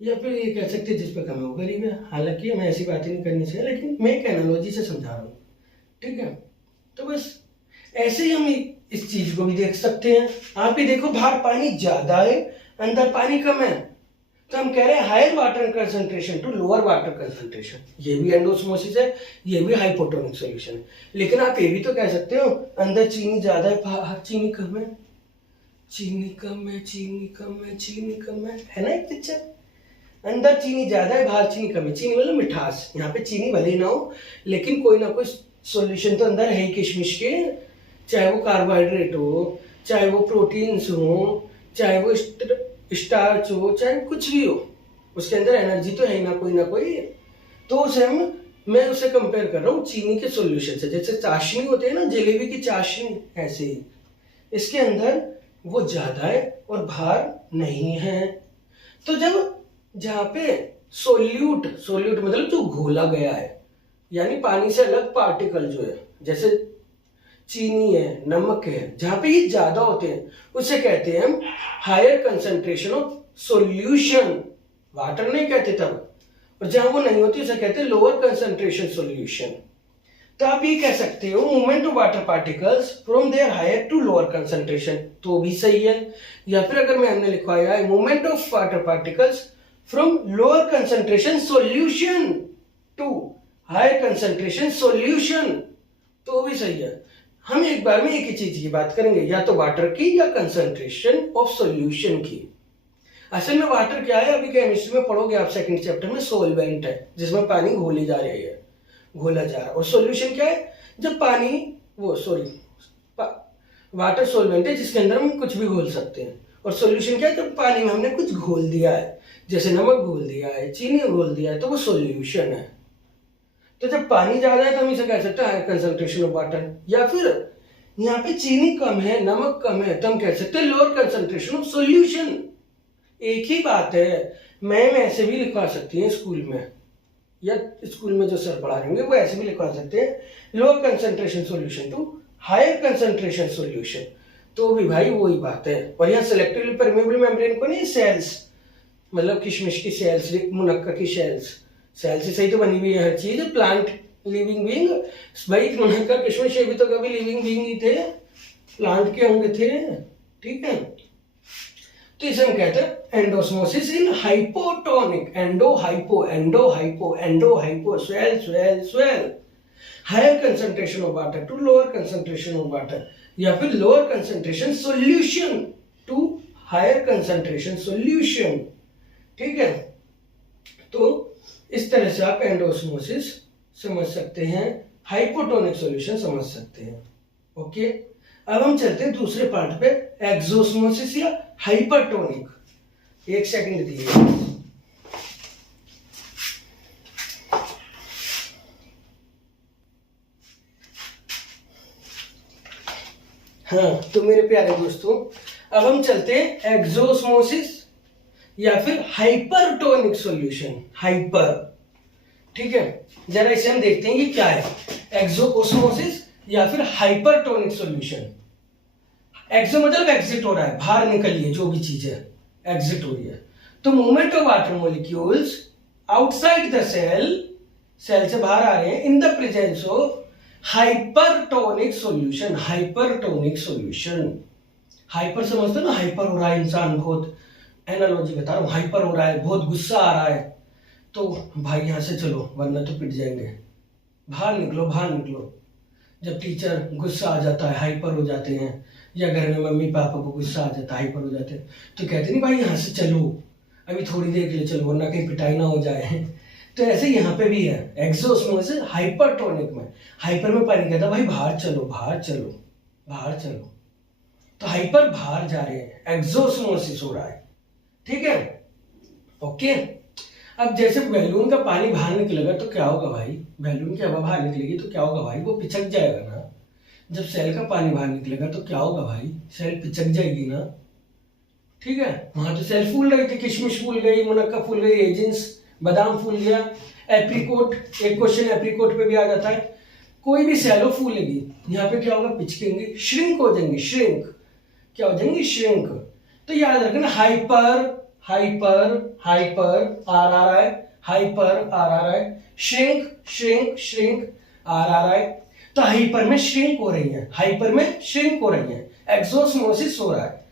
या फिर ये कह सकते हैं जिस पे कम है वो गरीब है। हालांकि हमें ऐसी बातें नहीं करनी चाहिए, लेकिन मैं एक एनालॉजी से समझा रहा हूँ। ठीक है, तो बस ऐसे ही हम इस चीज को भी देख सकते हैं। आप ही देखो, बाहर पानी ज्यादा है, अंदर पानी कम है, तो हम कह रहे हैं higher water concentration to lower water concentration. ये भी एंडोस्मोसिस है, ये भी हाइपोटोनिक सॉल्यूशन है। लेकिन आप ये भी तो कह सकते हो अंदर चीनी ज्यादा है, बाहर चीनी कम है, चीनी कम है, चीनी कम है, चीनी कम है ना एक पिक्चर। अंदर चीनी ज्यादा है, बाहर चीनी कम है। चीनी मतलब मिठास, यहाँ पे चीनी भले ही ना हो लेकिन कोई ना कोई सॉल्यूशन तो अंदर है ही किशमिश के, चाहे वो कार्बोहाइड्रेट हो, चाहे वो प्रोटीन्स हो, चाहे वो स्टार्च हो, चाहे कुछ भी हो, उसके अंदर एनर्जी तो है ही ना कोई। तो उसे मैं उसे कंपेयर कर रहा हूँ चीनी के सॉल्यूशन से। जैसे चाशनी होती है ना, जलेबी की चाशनी, ऐसे ही इसके अंदर वो ज्यादा है और बाहर नहीं है। तो जब जहाँ पे सोल्यूट मतलब जो घोला गया है, यानी पानी से अलग पार्टिकल जो है, जैसे चीनी है, नमक है, जहां पे ये ज्यादा होते हैं उसे कहते हैं हम higher concentration of solution, water नहीं कहते तब, और जहां वो नहीं होती उसे कहते हैं लोअर कंसंट्रेशन सॉल्यूशन। तो आप ये कह सकते हो movement of water particles from their higher to lower concentration, तो भी सही है। या फिर अगर मैं हमने लिखवाया है movement of water particles from lower concentration solution to higher concentration solution, तो भी सही है। हम एक बार में एक ही चीज की बात करेंगे, या तो वाटर की या कंसंट्रेशन ऑफ सॉल्यूशन की। असल में वाटर क्या है, अभी केमिस्ट्री में पढ़ोगे आप सेकंड चैप्टर में, सोलवेंट है जिसमें पानी घोली जा रही है, घोला जा रहा है। और सॉल्यूशन क्या है, जब पानी वाटर सोलवेंट है जिसके अंदर हम कुछ भी घोल सकते हैं। और सॉल्यूशन क्या है, जब पानी में हमने कुछ घोल दिया है, जैसे नमक घोल दिया है, चीनी घोल दिया है, तो वो सॉल्यूशन है। तो जब पानी ज्यादा है तो हम इसे कह सकते हैं हायर कंसंट्रेशन ऑफ वाटर। या फिर यहाँ पे चीनी कम है, नमक कम है, तो हम कह सकते हैं लोअर कंसंट्रेशन ऑफ सॉल्यूशन। एक ही बात है, मैम ऐसे भी लिखवा सकती है स्कूल में, या स्कूल में जो सर पढ़ा रहे होंगे वो ऐसे भी लिखवा सकते हैं lower concentration solution to higher concentration solution, तो भी भाई वही बात है। और यहाँ सेलेक्टिवली परमेबल मेम्ब्रेन को नहीं, सेल्स मतलब किशमिश की सेल्स, मुनक्का की सेल्स, सेल से सही तो बनी हुई है हर चीज। प्लांट लिविंग बीइंग, भाई मुनक्का किशमिश ये भी तो कभी लिविंग बीइंग ही थे, प्लांट के अंग थे, ठीक है। तो इसे हम कहते हैं endosmosis in hypotonic, endo hypo, endo hypo, endo hypo, swell swell swell, higher concentration of water to lower concentration of water, या फिर lower concentration solution to higher concentration solution, ठीक है। तो इस तरह से आप एंडोस्मोसिस समझ सकते हैं, हाइपोटोनिक सॉल्यूशन समझ सकते हैं, ओके। अब हम चलते हैं दूसरे पार्ट पे, एक्सोस्मोसिस या हाइपरटोनिक। एक सेकंड दीजिए। हाँ, तो मेरे प्यारे दोस्तों अब हम चलते हैं एक्सोस्मोसिस या फिर हाइपरटोनिक सॉल्यूशन, हाइपर, ठीक है। जरा इसे हम देखते हैं ये क्या है, एक्सोस्मोसिस या फिर हाइपरटोनिक सॉल्यूशन। एक्सो मतलब एग्जिट हो रहा है, बाहर निकलिए, जो भी चीज है एग्जिट हो रही है। तो movement of water molecules outside the cell, cell से बाहर आ रहे हैं, in the presence of hypertonic solution, hypertonic solution. Hyper समझते हो ना, हाइपर हो रहा है इंसान, बहुत एनालॉजी बता रहा हूं, हाइपर हो रहा है, बहुत गुस्सा आ रहा है, तो भाई यहां से चलो वरना तो पिट जाएंगे, बाहर निकलो, बाहर निकलो। जब टीचर गुस्सा आ जाता है, हाइपर हो जाते हैं, या घर में मम्मी पापा को गुस्सा आ जाता है, हाइपर हो जाते हैं, तो कहते नहीं भाई यहाँ से चलो, अभी थोड़ी देर के लिए चलो वरना कहीं पिटाई ना हो जाए। तो ऐसे यहाँ पे भी है, एक्सोस्मोसिस हाइपरटोनिक में, हाइपर में पानी कहता है भाई बाहर चलो, बाहर चलो, बाहर चलो, तो हाइपर बाहर जा रहे हैं, एक्सोस्मोसिस हो रहा है, ठीक है, ओके। अब जैसे बैलून का पानी बाहर निकलेगा तो क्या होगा भाई, बैलून की हवा बाहर निकलेगी तो क्या होगा भाई, वो पिचक जाएगा ना। जब सेल का पानी बाहर निकलेगा तो क्या होगा भाई, सेल पिचक जाएगी ना, ठीक है। वहां तो सेल फूल रही थी, किशमिश फूल गई, मुनक्का फूल गई, रेजिन्स, बादाम फूल गया, एप्रीकोट, एक क्वेश्चन एप्रीकोट पे भी आ जाता है, कोई भी सेल हो फूलेगी, यहाँ पे क्या होगा, पिचकेंगी, श्रिंक हो जाएंगी, श्रिंक, क्या हो जाएंगी, श्रिंक। तो याद रखना हाइपर, हाइपर, हाइपर, आर आ रहा है, हाइपर आर आ रहा है, श्रिंक, श्रिंक, श्रिंक, आर आ रहा है। तो हाइपर में श्रिंक हो रही है, हाइपर में श्रिंक हो रही है, एक्सोस्मोसिस हो रहा है।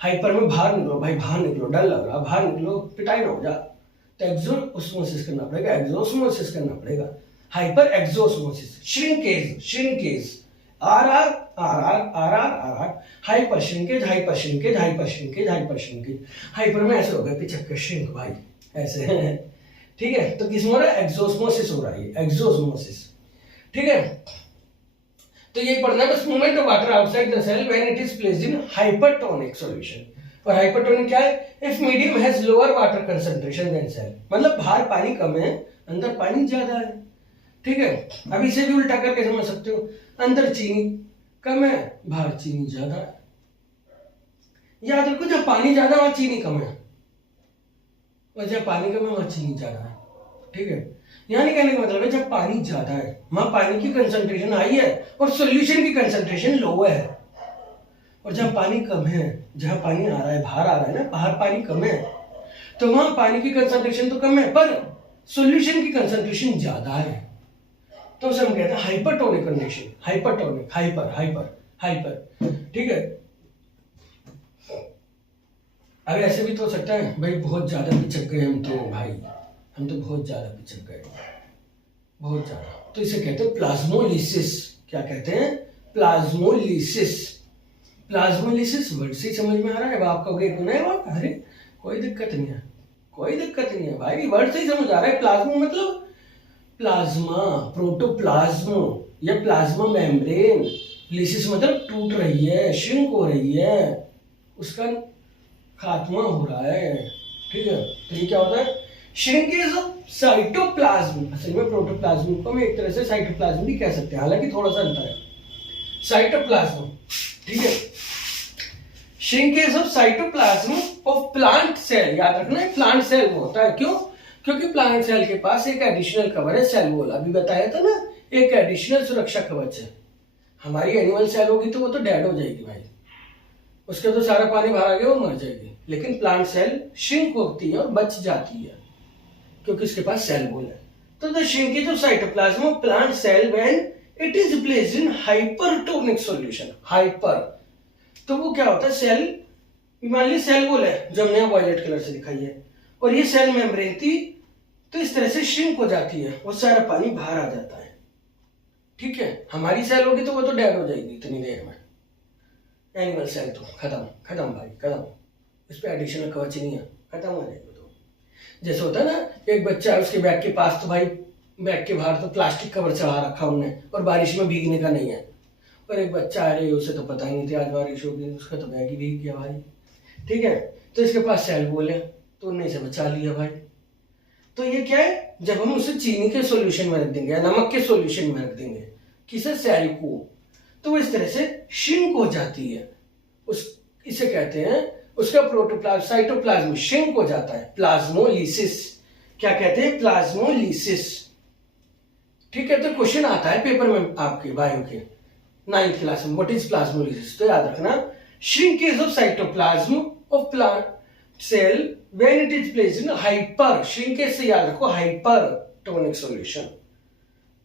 हाइपर में बाहर निकलो भाई, बाहर निकलो, डर लग रहा, बाहर निकलो, पिटाई ना हो जा, तो एक्सोस्मोसिस करना पड़ेगा, एक्सोस्मोसिस करना पड़ेगा, hyper exosmosis, shrinkage, shrinkage, R R R R R R R R, hyper shrinkage, hyper shrinkage, hyper shrinkage, hyper shrinkage. Hyper में ऐसे हो गया पिचक श्रिंक भाई, ऐसे है, ठीक है। तो किस में हो रहा है, एक्सोस्मोसिस हो रहा है, एक्सोस्मोसिस, ठीक है। तो ये पढ़ना है बस, movement of water outside the cell when it is placed in hypertonic solution. और हाइपरटोनिक क्या है, if medium has lower water concentration then cell, मतलब बाहर पानी कम है, अंदर पानी ज्यादा है, ठीक है। अब इसे भी उल्टा करके समझ सकते हो, अंदर चीनी कम है, बाहर चीनी ज्यादा है। याद रखो जब पानी ज्यादा वहां चीनी कम है, और जब पानी कम है वहां चीनी ज्यादा है, ठीक है। यानी कहने का मतलब है जब पानी ज्यादा है, वहां पानी की कंसंट्रेशन हाई है और सॉल्यूशन की कंसंट्रेशन लो है, और जब पानी कम है, जहां पानी आ रहा है, बाहर आ रहा है ना, बाहर पानी कम है, तो वहां पानी की कंसंट्रेशन तो कम है पर सॉल्यूशन की कंसंट्रेशन ज्यादा है, तो उसे हम कहते हैं hypertonic condition. Hypertonic, hyper hyper hyper, ठीक है। अब ऐसे भी तो हो सकता है भाई बहुत ज्यादा पिचक गए हम, तो भाई हम तो बहुत ज्यादा पिचक गए, बहुत ज्यादा, तो इसे कहते हैं प्लाज्मोलिसिस। क्या कहते हैं? प्लाज्मोलिसिस। प्लाज्मोलिसिस वर्ड से समझ में आ रहा है? अब आप कहोगे क्यों नहीं बात, अरे कोई दिक्कत नहीं है, कोई दिक्कत नहीं है भाई, वर्ड से ही समझ आ रहा है। प्लाज्मो मतलब प्लाज्मा, प्रोटोप्लाज्म या प्लाज्मा मेम्ब्रेन। लिसिस मतलब टूट रही है, श्रिंक हो रही है, उसका खात्मा हो रहा है, ठीक है। तो ये क्या होता है? Shrinkage of cytoplasm. असल में प्रोटोप्लाज्म को हम एक तरह से साइटोप्लाज्म भी कह सकते हैं, हालांकि थोड़ा सा अंतर है। साइटोप्लाज्म, ठीक है। Shrinkage of cytoplasm of plant cell, याद रखना है प्लांट सेल में होता है। क्यों? क्योंकि प्लांट सेल के पास एक एडिशनल कवर है, सेल वॉल। अभी बताया था ना, एक एडिशनल सुरक्षा कवच है। हमारी एनिमल सेल होगी तो वो तो डेड हो जाएगी भाई, उसके तो सारा पानी बाहर आ गया, वो मर जाएगी। लेकिन प्लांट सेल श्रिंक होती है और बच जाती है क्योंकि उसके पास सेल वॉल है। तो the shrinkage of cytoplasm of plant cell when it is placed in hypertonic solution. Hyper, तो वो क्या होता है? सेल, मान ली सेल वॉल है जो हमने वायलेट कलर से दिखाई है, और ये सेल मेम्ब्रेन थी, तो इस तरह से श्रिंक हो जाती है और सारा पानी बाहर आ जाता है, ठीक है। हमारी सेल होगी तो वो तो डेड हो जाएगी इतनी देर में। एनिमल सेल तो खत्म, खत्म भाई खत्म, इस पे एडिशनल कवच नहीं है, खत्म हो जाएगा। तो जैसे होता है ना, एक बच्चा है उसके बैग के पास, तो भाई बैग के बाहर तो प्लास्टिक कवर चढ़ा रखा हमने और बारिश में भीगने का नहीं है, और एक बच्चा आ रही है, उसे तो पता ही नहीं थी आज बारिश होगी, उसका तो बैग ही भीग गया भाई, ठीक है। तो इसके पास सेल वॉल है तो उन्हें से बचा लिया भाई। तो ये क्या है? जब हम उसे चीनी के सॉल्यूशन में रख देंगे या नमक के सॉल्यूशन में रख देंगे, किसे? सेल को, तो वो इस तरह से श्रिंक हो जाती है। इसे कहते हैं, उसका प्रोटोप्लाज्म साइटोप्लाज्म श्रिंक हो जाता है, प्लाज्मोलिसिस। क्या कहते हैं? प्लाज्मोलिसिस, ठीक है। तो क्वेश्चन आता है पेपर में आपके बायो के 9th क्लास में, व्हाट इज प्लाज्मोलिसिस? तो याद रखना, shrinkage of cytoplasm of plant cell when it is placed in hyper, shrinkage से याद रखो hypertonic solution,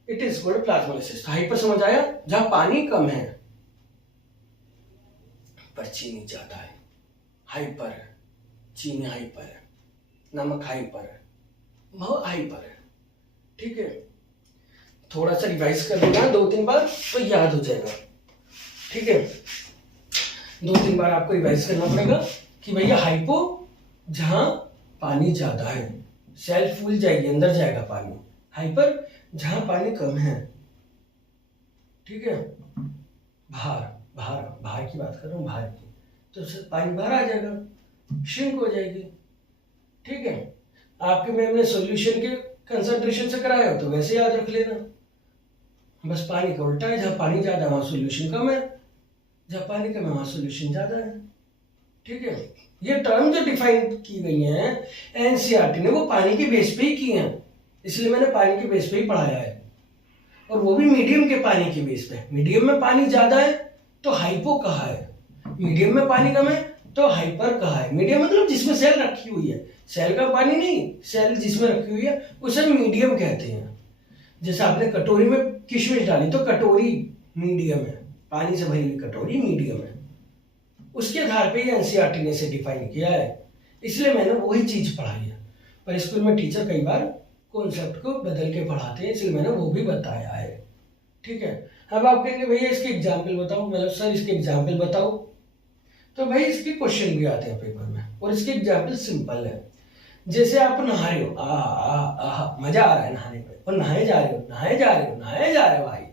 it is called plasmolysis. Hyper समझ आया? जहां पानी कम है पर चीनी ज्यादा है, हाइपर है, चीनी हाइपर है, नमक हाइपर है, बहुत हाइपर है, ठीक है। थोड़ा सा रिवाइज कर लेना 2-3 बार तो याद हो जाएगा, ठीक है। 2-3 बार आपको रिवाइज करना पड़ेगा कि भैया हाइपो जहां पानी ज्यादा है, सेल फूल जाएगी, अंदर जाएगा पानी। हाइपर जहां पानी कम है, ठीक है। बाहर बाहर बाहर की बात कर रहा हूं, बाहर की, तो पानी बाहर आ जाएगा, श्रिंक हो जाएगी, ठीक है। आपके में हमने सॉल्यूशन के कंसंट्रेशन से कराया हो तो वैसे याद रख लेना, बस पानी का उल्टा है, जहां पानी ज्यादा है वहां सॉल्यूशन कम है, जहां पानी कम है वहां सॉल्यूशन ज्यादा है, ठीक है। ये टर्म जो डिफाइन की गई है एनसीईआरटी ने, वो पानी के बेस पे ही की है, इसलिए मैंने पानी के बेस पे ही पढ़ाया है, और वो भी मीडियम के पानी के बेस पे। मीडियम में पानी ज्यादा है तो हाइपो कहा है, मीडियम में पानी कम है तो हाइपर कहा है। मीडियम मतलब जिसमें सेल रखी हुई है, सेल का पानी नहीं, सेल जिसमें रखी हुई है उसे मीडियम कहते हैं। जैसे आपने कटोरी में किशमिश डाली तो कटोरी मीडियम है, पानी से भरी हुई कटोरी मीडियम है। उसके आधार पे एनसीईआरटी ने इसे डिफाइन किया है, इसलिए मैंने वही चीज पढ़ाई है। पर स्कूल में टीचर कई बार कॉन्सेप्ट को बदल के पढ़ाते हैं, इसलिए मैंने वो भी बताया है, ठीक है। अब आप कहेंगे भैया इसके एग्जाम्पल बताओ, मतलब सर इसके एग्जाम्पल बताओ, तो भाई इसके क्वेश्चन भी आते हैं पेपर में, और इसके एग्जाम्पल सिंपल है। जैसे आप नहा रहे हो, मजा आ रहा है नहाने पे, और नहाए जा रहे हो, नहाए जा रहे हो, नहाए जा रहे हो भाई,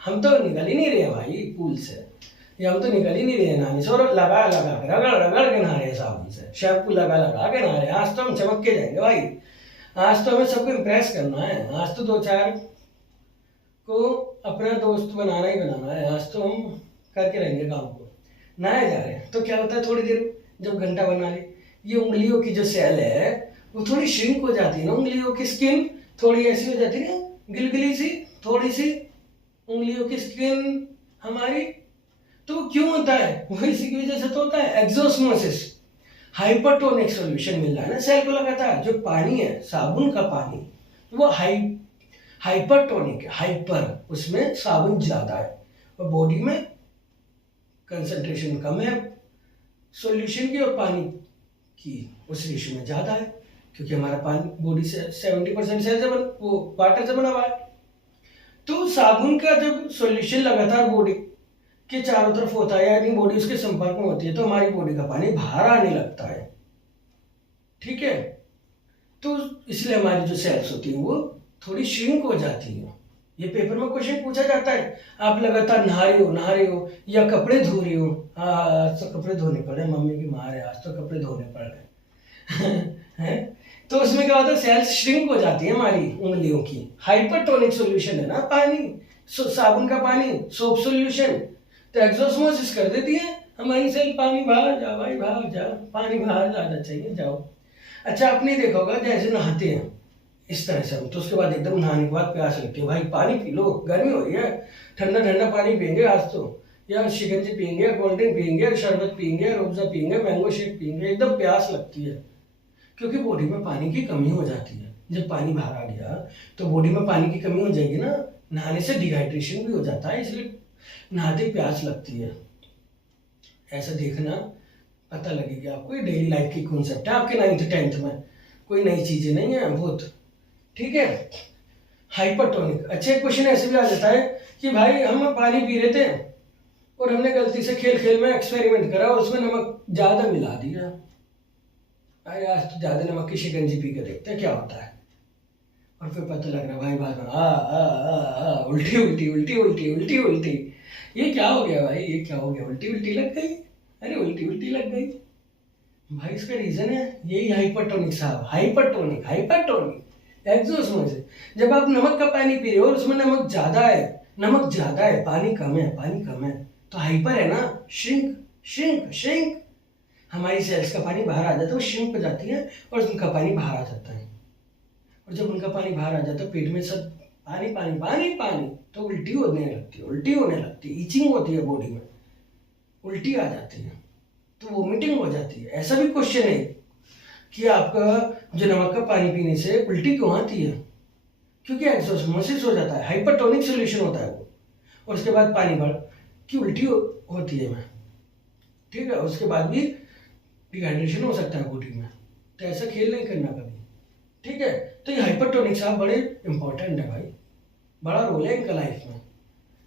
हम तो निकल ही नहीं रहे भाई पूल से, या हम तो निकल ही नहीं रहे नहाने से, और लगा लगा के रगड़ रगड़ के नहा रहे हैं साबुन से, शैम्पू लगा लगा के नहा रहे हैं। आज तो हम चमक के जाएंगे भाई, आज तो हमें सबको इम्प्रेस करना है, आज तो 2-4 को अपना दोस्त बनाना ही बनाना है, आज तो हम करके रहेंगे काम को। नहाए जा रहे हैं तो क्या होता है, थोड़ी देर जब घंटा बना ले, ये उंगलियों की जो सेल है वो थोड़ी श्रिंक हो जाती है ना, उंगलियों की स्किन थोड़ी ऐसी हो जाती है गिलगिली सी, थोड़ी सी उंगलियों की स्किन हमारी। तो क्यों होता है? वो इसी की वजह से तो होता है, एक्सोस्मोसिस। हाइपरटोनिक सॉल्यूशन मिल रहा है ना सेल को लगातार। जो पानी है, साबुन का पानी, वो हाइपरटोनिक है, हाइपर, उसमें साबुन ज्यादा है और बॉडी में कंसंट्रेशन कम है सॉल्यूशन की और पानी की उस रेशियो में ज्यादा है, क्योंकि हमारा पानी बॉडी से 70% सेल से वो वाटर से बना हुआ है। तो साबुन का जब सॉल्यूशन लगातार बॉडी के चारों तरफ होता है, यानी बॉडी उसके संपर्क में होती है, तो हमारी बॉडी का पानी बाहर आने लगता है। ठीक है, तो इसलिए हमारी जो सेल्स होती है वो थोड़ी श्रिंक हो जाती है। ये पेपर में क्वेश्चन पूछा जाता है, आप लगातार नहा रहे हो या कपड़े धो रही हो, आज तो कपड़े धोने पड़े, मम्मी की मार है, आज तो कपड़े धोने पड़ रहे हैं। तो उसमें क्या होता है, सेल्स श्रिंक हो जाती है हमारी उंगलियों की। हाइपरटोनिक सॉल्यूशन है ना पानी, साबुन का पानी, सोप सॉल्यूशन, तो एक्सोस्मोसिस कर देती है हमारी सेल, पानी बाहर जा भाई, बाहर जा, पानी बाहर जाना चाहिए, जाओ। अच्छा, आपने देखा होगा जैसे नहाते हैं इस तरह से हम, तो उसके बाद एकदम नहाने के बाद प्यास लगती है, भाई पानी पी लो, गर्मी हो रही है, ठंडा ठंडा पानी पियेंगे आज तो, या शिकंजी पियेंगे, कोल्ड ड्रिंक पियेंगे, शरबत पियेंगे, रूअफ़ज़ा पियेंगे, मैंगो शेक पियेंगे, एकदम प्यास लगती है, क्योंकि बॉडी में पानी की कमी हो जाती है। जब पानी बाहर आ गया तो बॉडी में पानी की कमी हो जाएगी ना, नहाने से डिहाइड्रेशन भी हो जाता है, इसलिए नहाते प्यास लगती है। ऐसा देखना, पता लगेगा आपको, ये डेली लाइफ की कॉन्सेप्ट है आपके 9th 10th में, कोई नई चीजें नहीं है बहुत। ठीक है, हाइपरटोनिक। अच्छे क्वेश्चन ऐसे भी आ जाता है कि भाई हम पानी पी रहे थे और हमने गलती से खेल खेल में एक्सपेरिमेंट करा और उसमें नमक ज्यादा मिला दिया, अरे आज तो ज्यादा नमक की शिकंजी पी के देखते हैं क्या होता है, और फिर पता लग रहा भाई बात उल्टी उल्टी उल्टी उल्टी उल्टी उल्टी, ये क्या हो गया भाई, ये क्या हो गया, उल्टी उल्टी लग गई, अरे उल्टी उल्टी लग गई भाई। इसका रीजन है यही हाइपरटोनिक साहब, हाइपरटोनिक एक्सोस्मोसिस। जब आप नमक का पानी पी रहे हो और उसमें नमक ज्यादा है, पानी कम है, तो हाइपर है ना, श्रिंक, हमारी सेल्स का पानी बाहर आ जाता है, वो श्रिंक हो जाती है और उनका पानी बाहर आ जाता है, और जब उनका पानी बाहर आ जाता है पेट में सब पानी, तो उल्टी होने लगती है, ईचिंग होती है बॉडी में, उल्टी आ जाती है, तो वोमिटिंग हो जाती है। ऐसा भी क्वेश्चन है कि आपका जो नमक का पानी पीने से उल्टी क्यों आती है, क्योंकि एक्सोस्मोसिस हो जाता है, हाइपरटोनिक सॉल्यूशन होता है वो, और उसके बाद पानी भर की उल्टी होती है। ठीक है, उसके बाद भी डिहाइड्रेशन हो सकता है बॉडी में, तो ऐसा खेल नहीं करना कभी। ठीक है, तो ये हाइपरटोनिक साहब बड़े इंपॉर्टेंट है भाई, बड़ा रोल है इनका लाइफ में।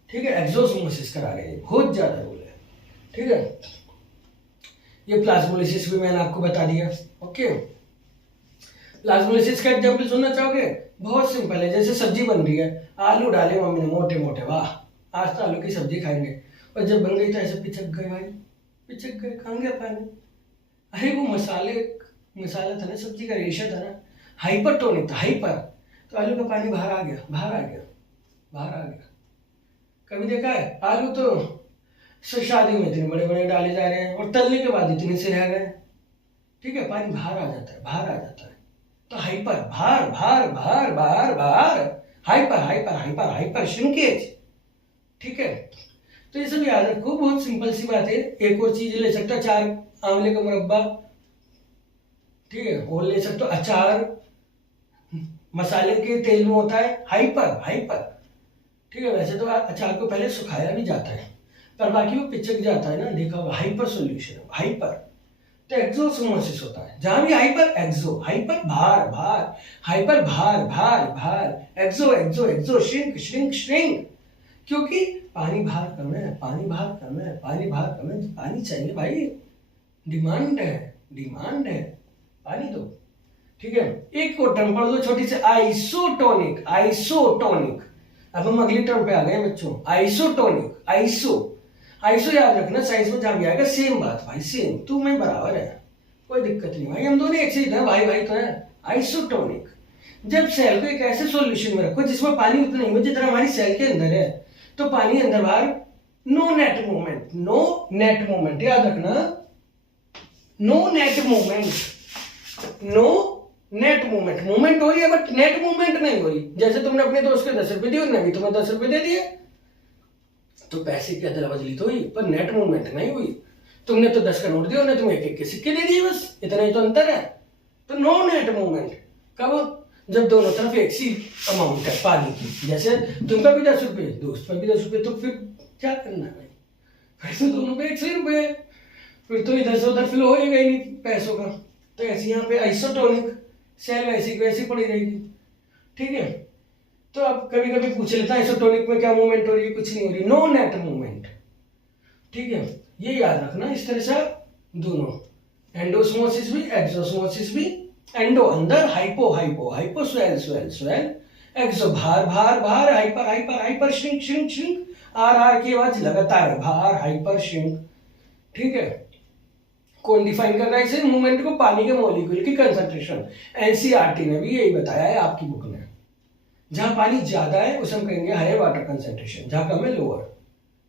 ठीक है, एक्सोस्मोसिस करा रहे हैं, बहुत ज्यादा रोल है। ठीक है, ये प्लाज्मोलिसिस भी मैंने आपको बता दिया। ओके, प्लाज्मोलिसिस का एग्जांपल सुनना चाहोगे? बहुत सिंपल है, जैसे सब्जी बन रही है, आलू डाले मम्मी ने मोटे मोटे, वाह आज तो आलू की सब्जी खाएंगे, और जब बन गई तो ऐसे पिचक गए भाई, कहाँ गया पानी, अरे वो मसाला था ना, सब्जी का रेशा था ना, हाइपरटोनिक था, हाइपर, तो आलू का पानी बाहर आ गया। कभी देखा है आलू तो शादी में इतने बड़े बड़े डाले जा रहे हैं और तलने के बाद इतने से रह गए। ठीक है, पानी बाहर आ जाता है, तो हाइपर, हाइपर श्रिंकेज। ठीक है, तो ये सब याद रखो, बहुत सिंपल सी बात है। एक और चीज ले सकते हो, 4 आंवले का मुरब्बा, ठीक है, और ले सकते हो अचार, मसाले के तेल में होता है हाइपर। ठीक है, वैसे तो अचार को पहले सुखाया भी जाता है, पर बाकी वो पिचक जाता है ना, देखा होगा, हाइपर सॉल्यूशन, हाइपर। तो एक्सोस्मोसिस होता है, जहां भी हाइपर, एक्सो, हाइपर भार, हाइपर भार, एक्सो श्रिंक, क्योंकि पानी बाहर कम है, पानी चाहिए भाई, डिमांड है पानी दो। ठीक है, एक और टर्म पढ़ दो छोटी सी, आइसोटोनिक। अब हम अगली टर्म पे आ गए बच्चों, आइसोटोनिक। आइसो याद रखना, साइंस में जहां भी आएगा सेम बात भाई, सेम, तू मैं बराबर है, कोई दिक्कत नहीं भाई, हम दोनों एक से ही है, भाई तो है। आइसोटोनिक, जब सेल को एक ऐसे सॉल्यूशन में रखो जिसमें पानी उतना ही हो जितना हमारी सेल के अंदर है, तो पानी अंदर बाहर, नो नेट मूवमेंट, याद रखना, नो नेट मूवमेंट, मूवमेंट हो रही है बट नेट मूवमेंट नहीं हो रही। जैसे तुमने अपने दोस्त को 10 रुपए दिए, उन्होंने भी तुम्हें 10 रुपए दे दिए, तो पैसे की अदला बदली तो हुई पर नेट मूवमेंट नहीं हुई। तुमने तो 10 का नोट दिया, उन्होंने तुम्हें 1-1 के सिक्के दे दिए, बस इतना ही तो अंतर है। तो नो नेट मूवमेंट कब? जब दोनों तरफ एक सी अमाउंट है पानी की। जैसे तुमका भी 10 रुपए, दोस्त का भी 10 रुपए, तो फिर क्या करना है भाई? फिर तो दोनों पे 1 रुपए है, फिर तो इधर से उधर फ्लो होएगा ही नहीं पैसों का। तो ऐसे यहाँ पे आइसोटोनिक सेल वैसी की वैसी पड़ी रहेगी, ठीक है। तो अब कभी कभी पूछ लेता है आइसोटोनिक में क्या मूवमेंट हो रही है? कुछ नहीं हो रही, नो नेट मूवमेंट, ठीक है। ये याद रखना इस तरह से दोनों, एंडोस्मोसिस भी एक्सोस्मोसिस भी। एंडो अंदर, hypo hypo hypo, swell swell swell, exo भार भार भार, hyper hyper hyper, shrink shrink shrink, R की आवाज लगातार, भार हाइपर श्रिंक, ठीक है। कौन डिफाइन कर रहा है इसे? मूवमेंट को पानी के मॉलिक्यूल की कंसंट्रेशन। एनसीईआरटी ने भी यही बताया है आपकी बुक में। जहां पानी ज्यादा है उसे हम कहेंगे हायर वाटर कंसंट्रेशन, जहां कम है लोअर,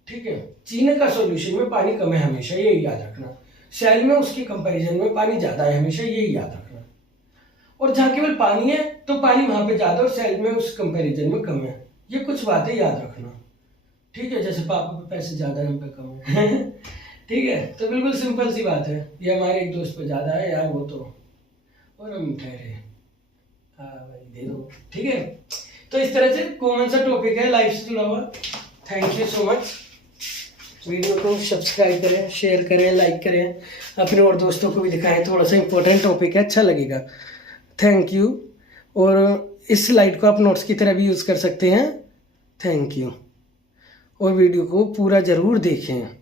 ठीक है। चीनी का सॉल्यूशन में पानी कम है हमेशा, यही याद रखना। सेल में उसकी कंपैरिजन में पानी ज्यादा है हमेशा, यही याद रखना। और जहां केवल पानी है तो पानी वहां पे ज्यादा और सेल में उस कंपैरिजन में कम है। ये कुछ बातें याद रखना, ठीक है। जैसे पापा पे पैसे ज्यादा है, हम पे कम है ठीक है। तो बिल्कुल सिंपल सी बात है। ये हमारे एक दोस्त पे ज्यादा है यार, वो तो, और हम ठहरे, हाँ भाई दे दो, ठीक है। तो इस तरह से कॉमन सा टॉपिक है लाइफ से जुड़ा हुआ। Thank you so much. Video को सब्सक्राइब करें, शेयर करें, लाइक करें, अपने और दोस्तों को भी दिखाएं। थोड़ा सा इंपॉर्टेंट टॉपिक है, अच्छा लगेगा। Thank you. और इस स्लाइड को आप नोट्स की तरह भी यूज़ कर सकते हैं। Thank you. और वीडियो को पूरा ज़रूर देखें।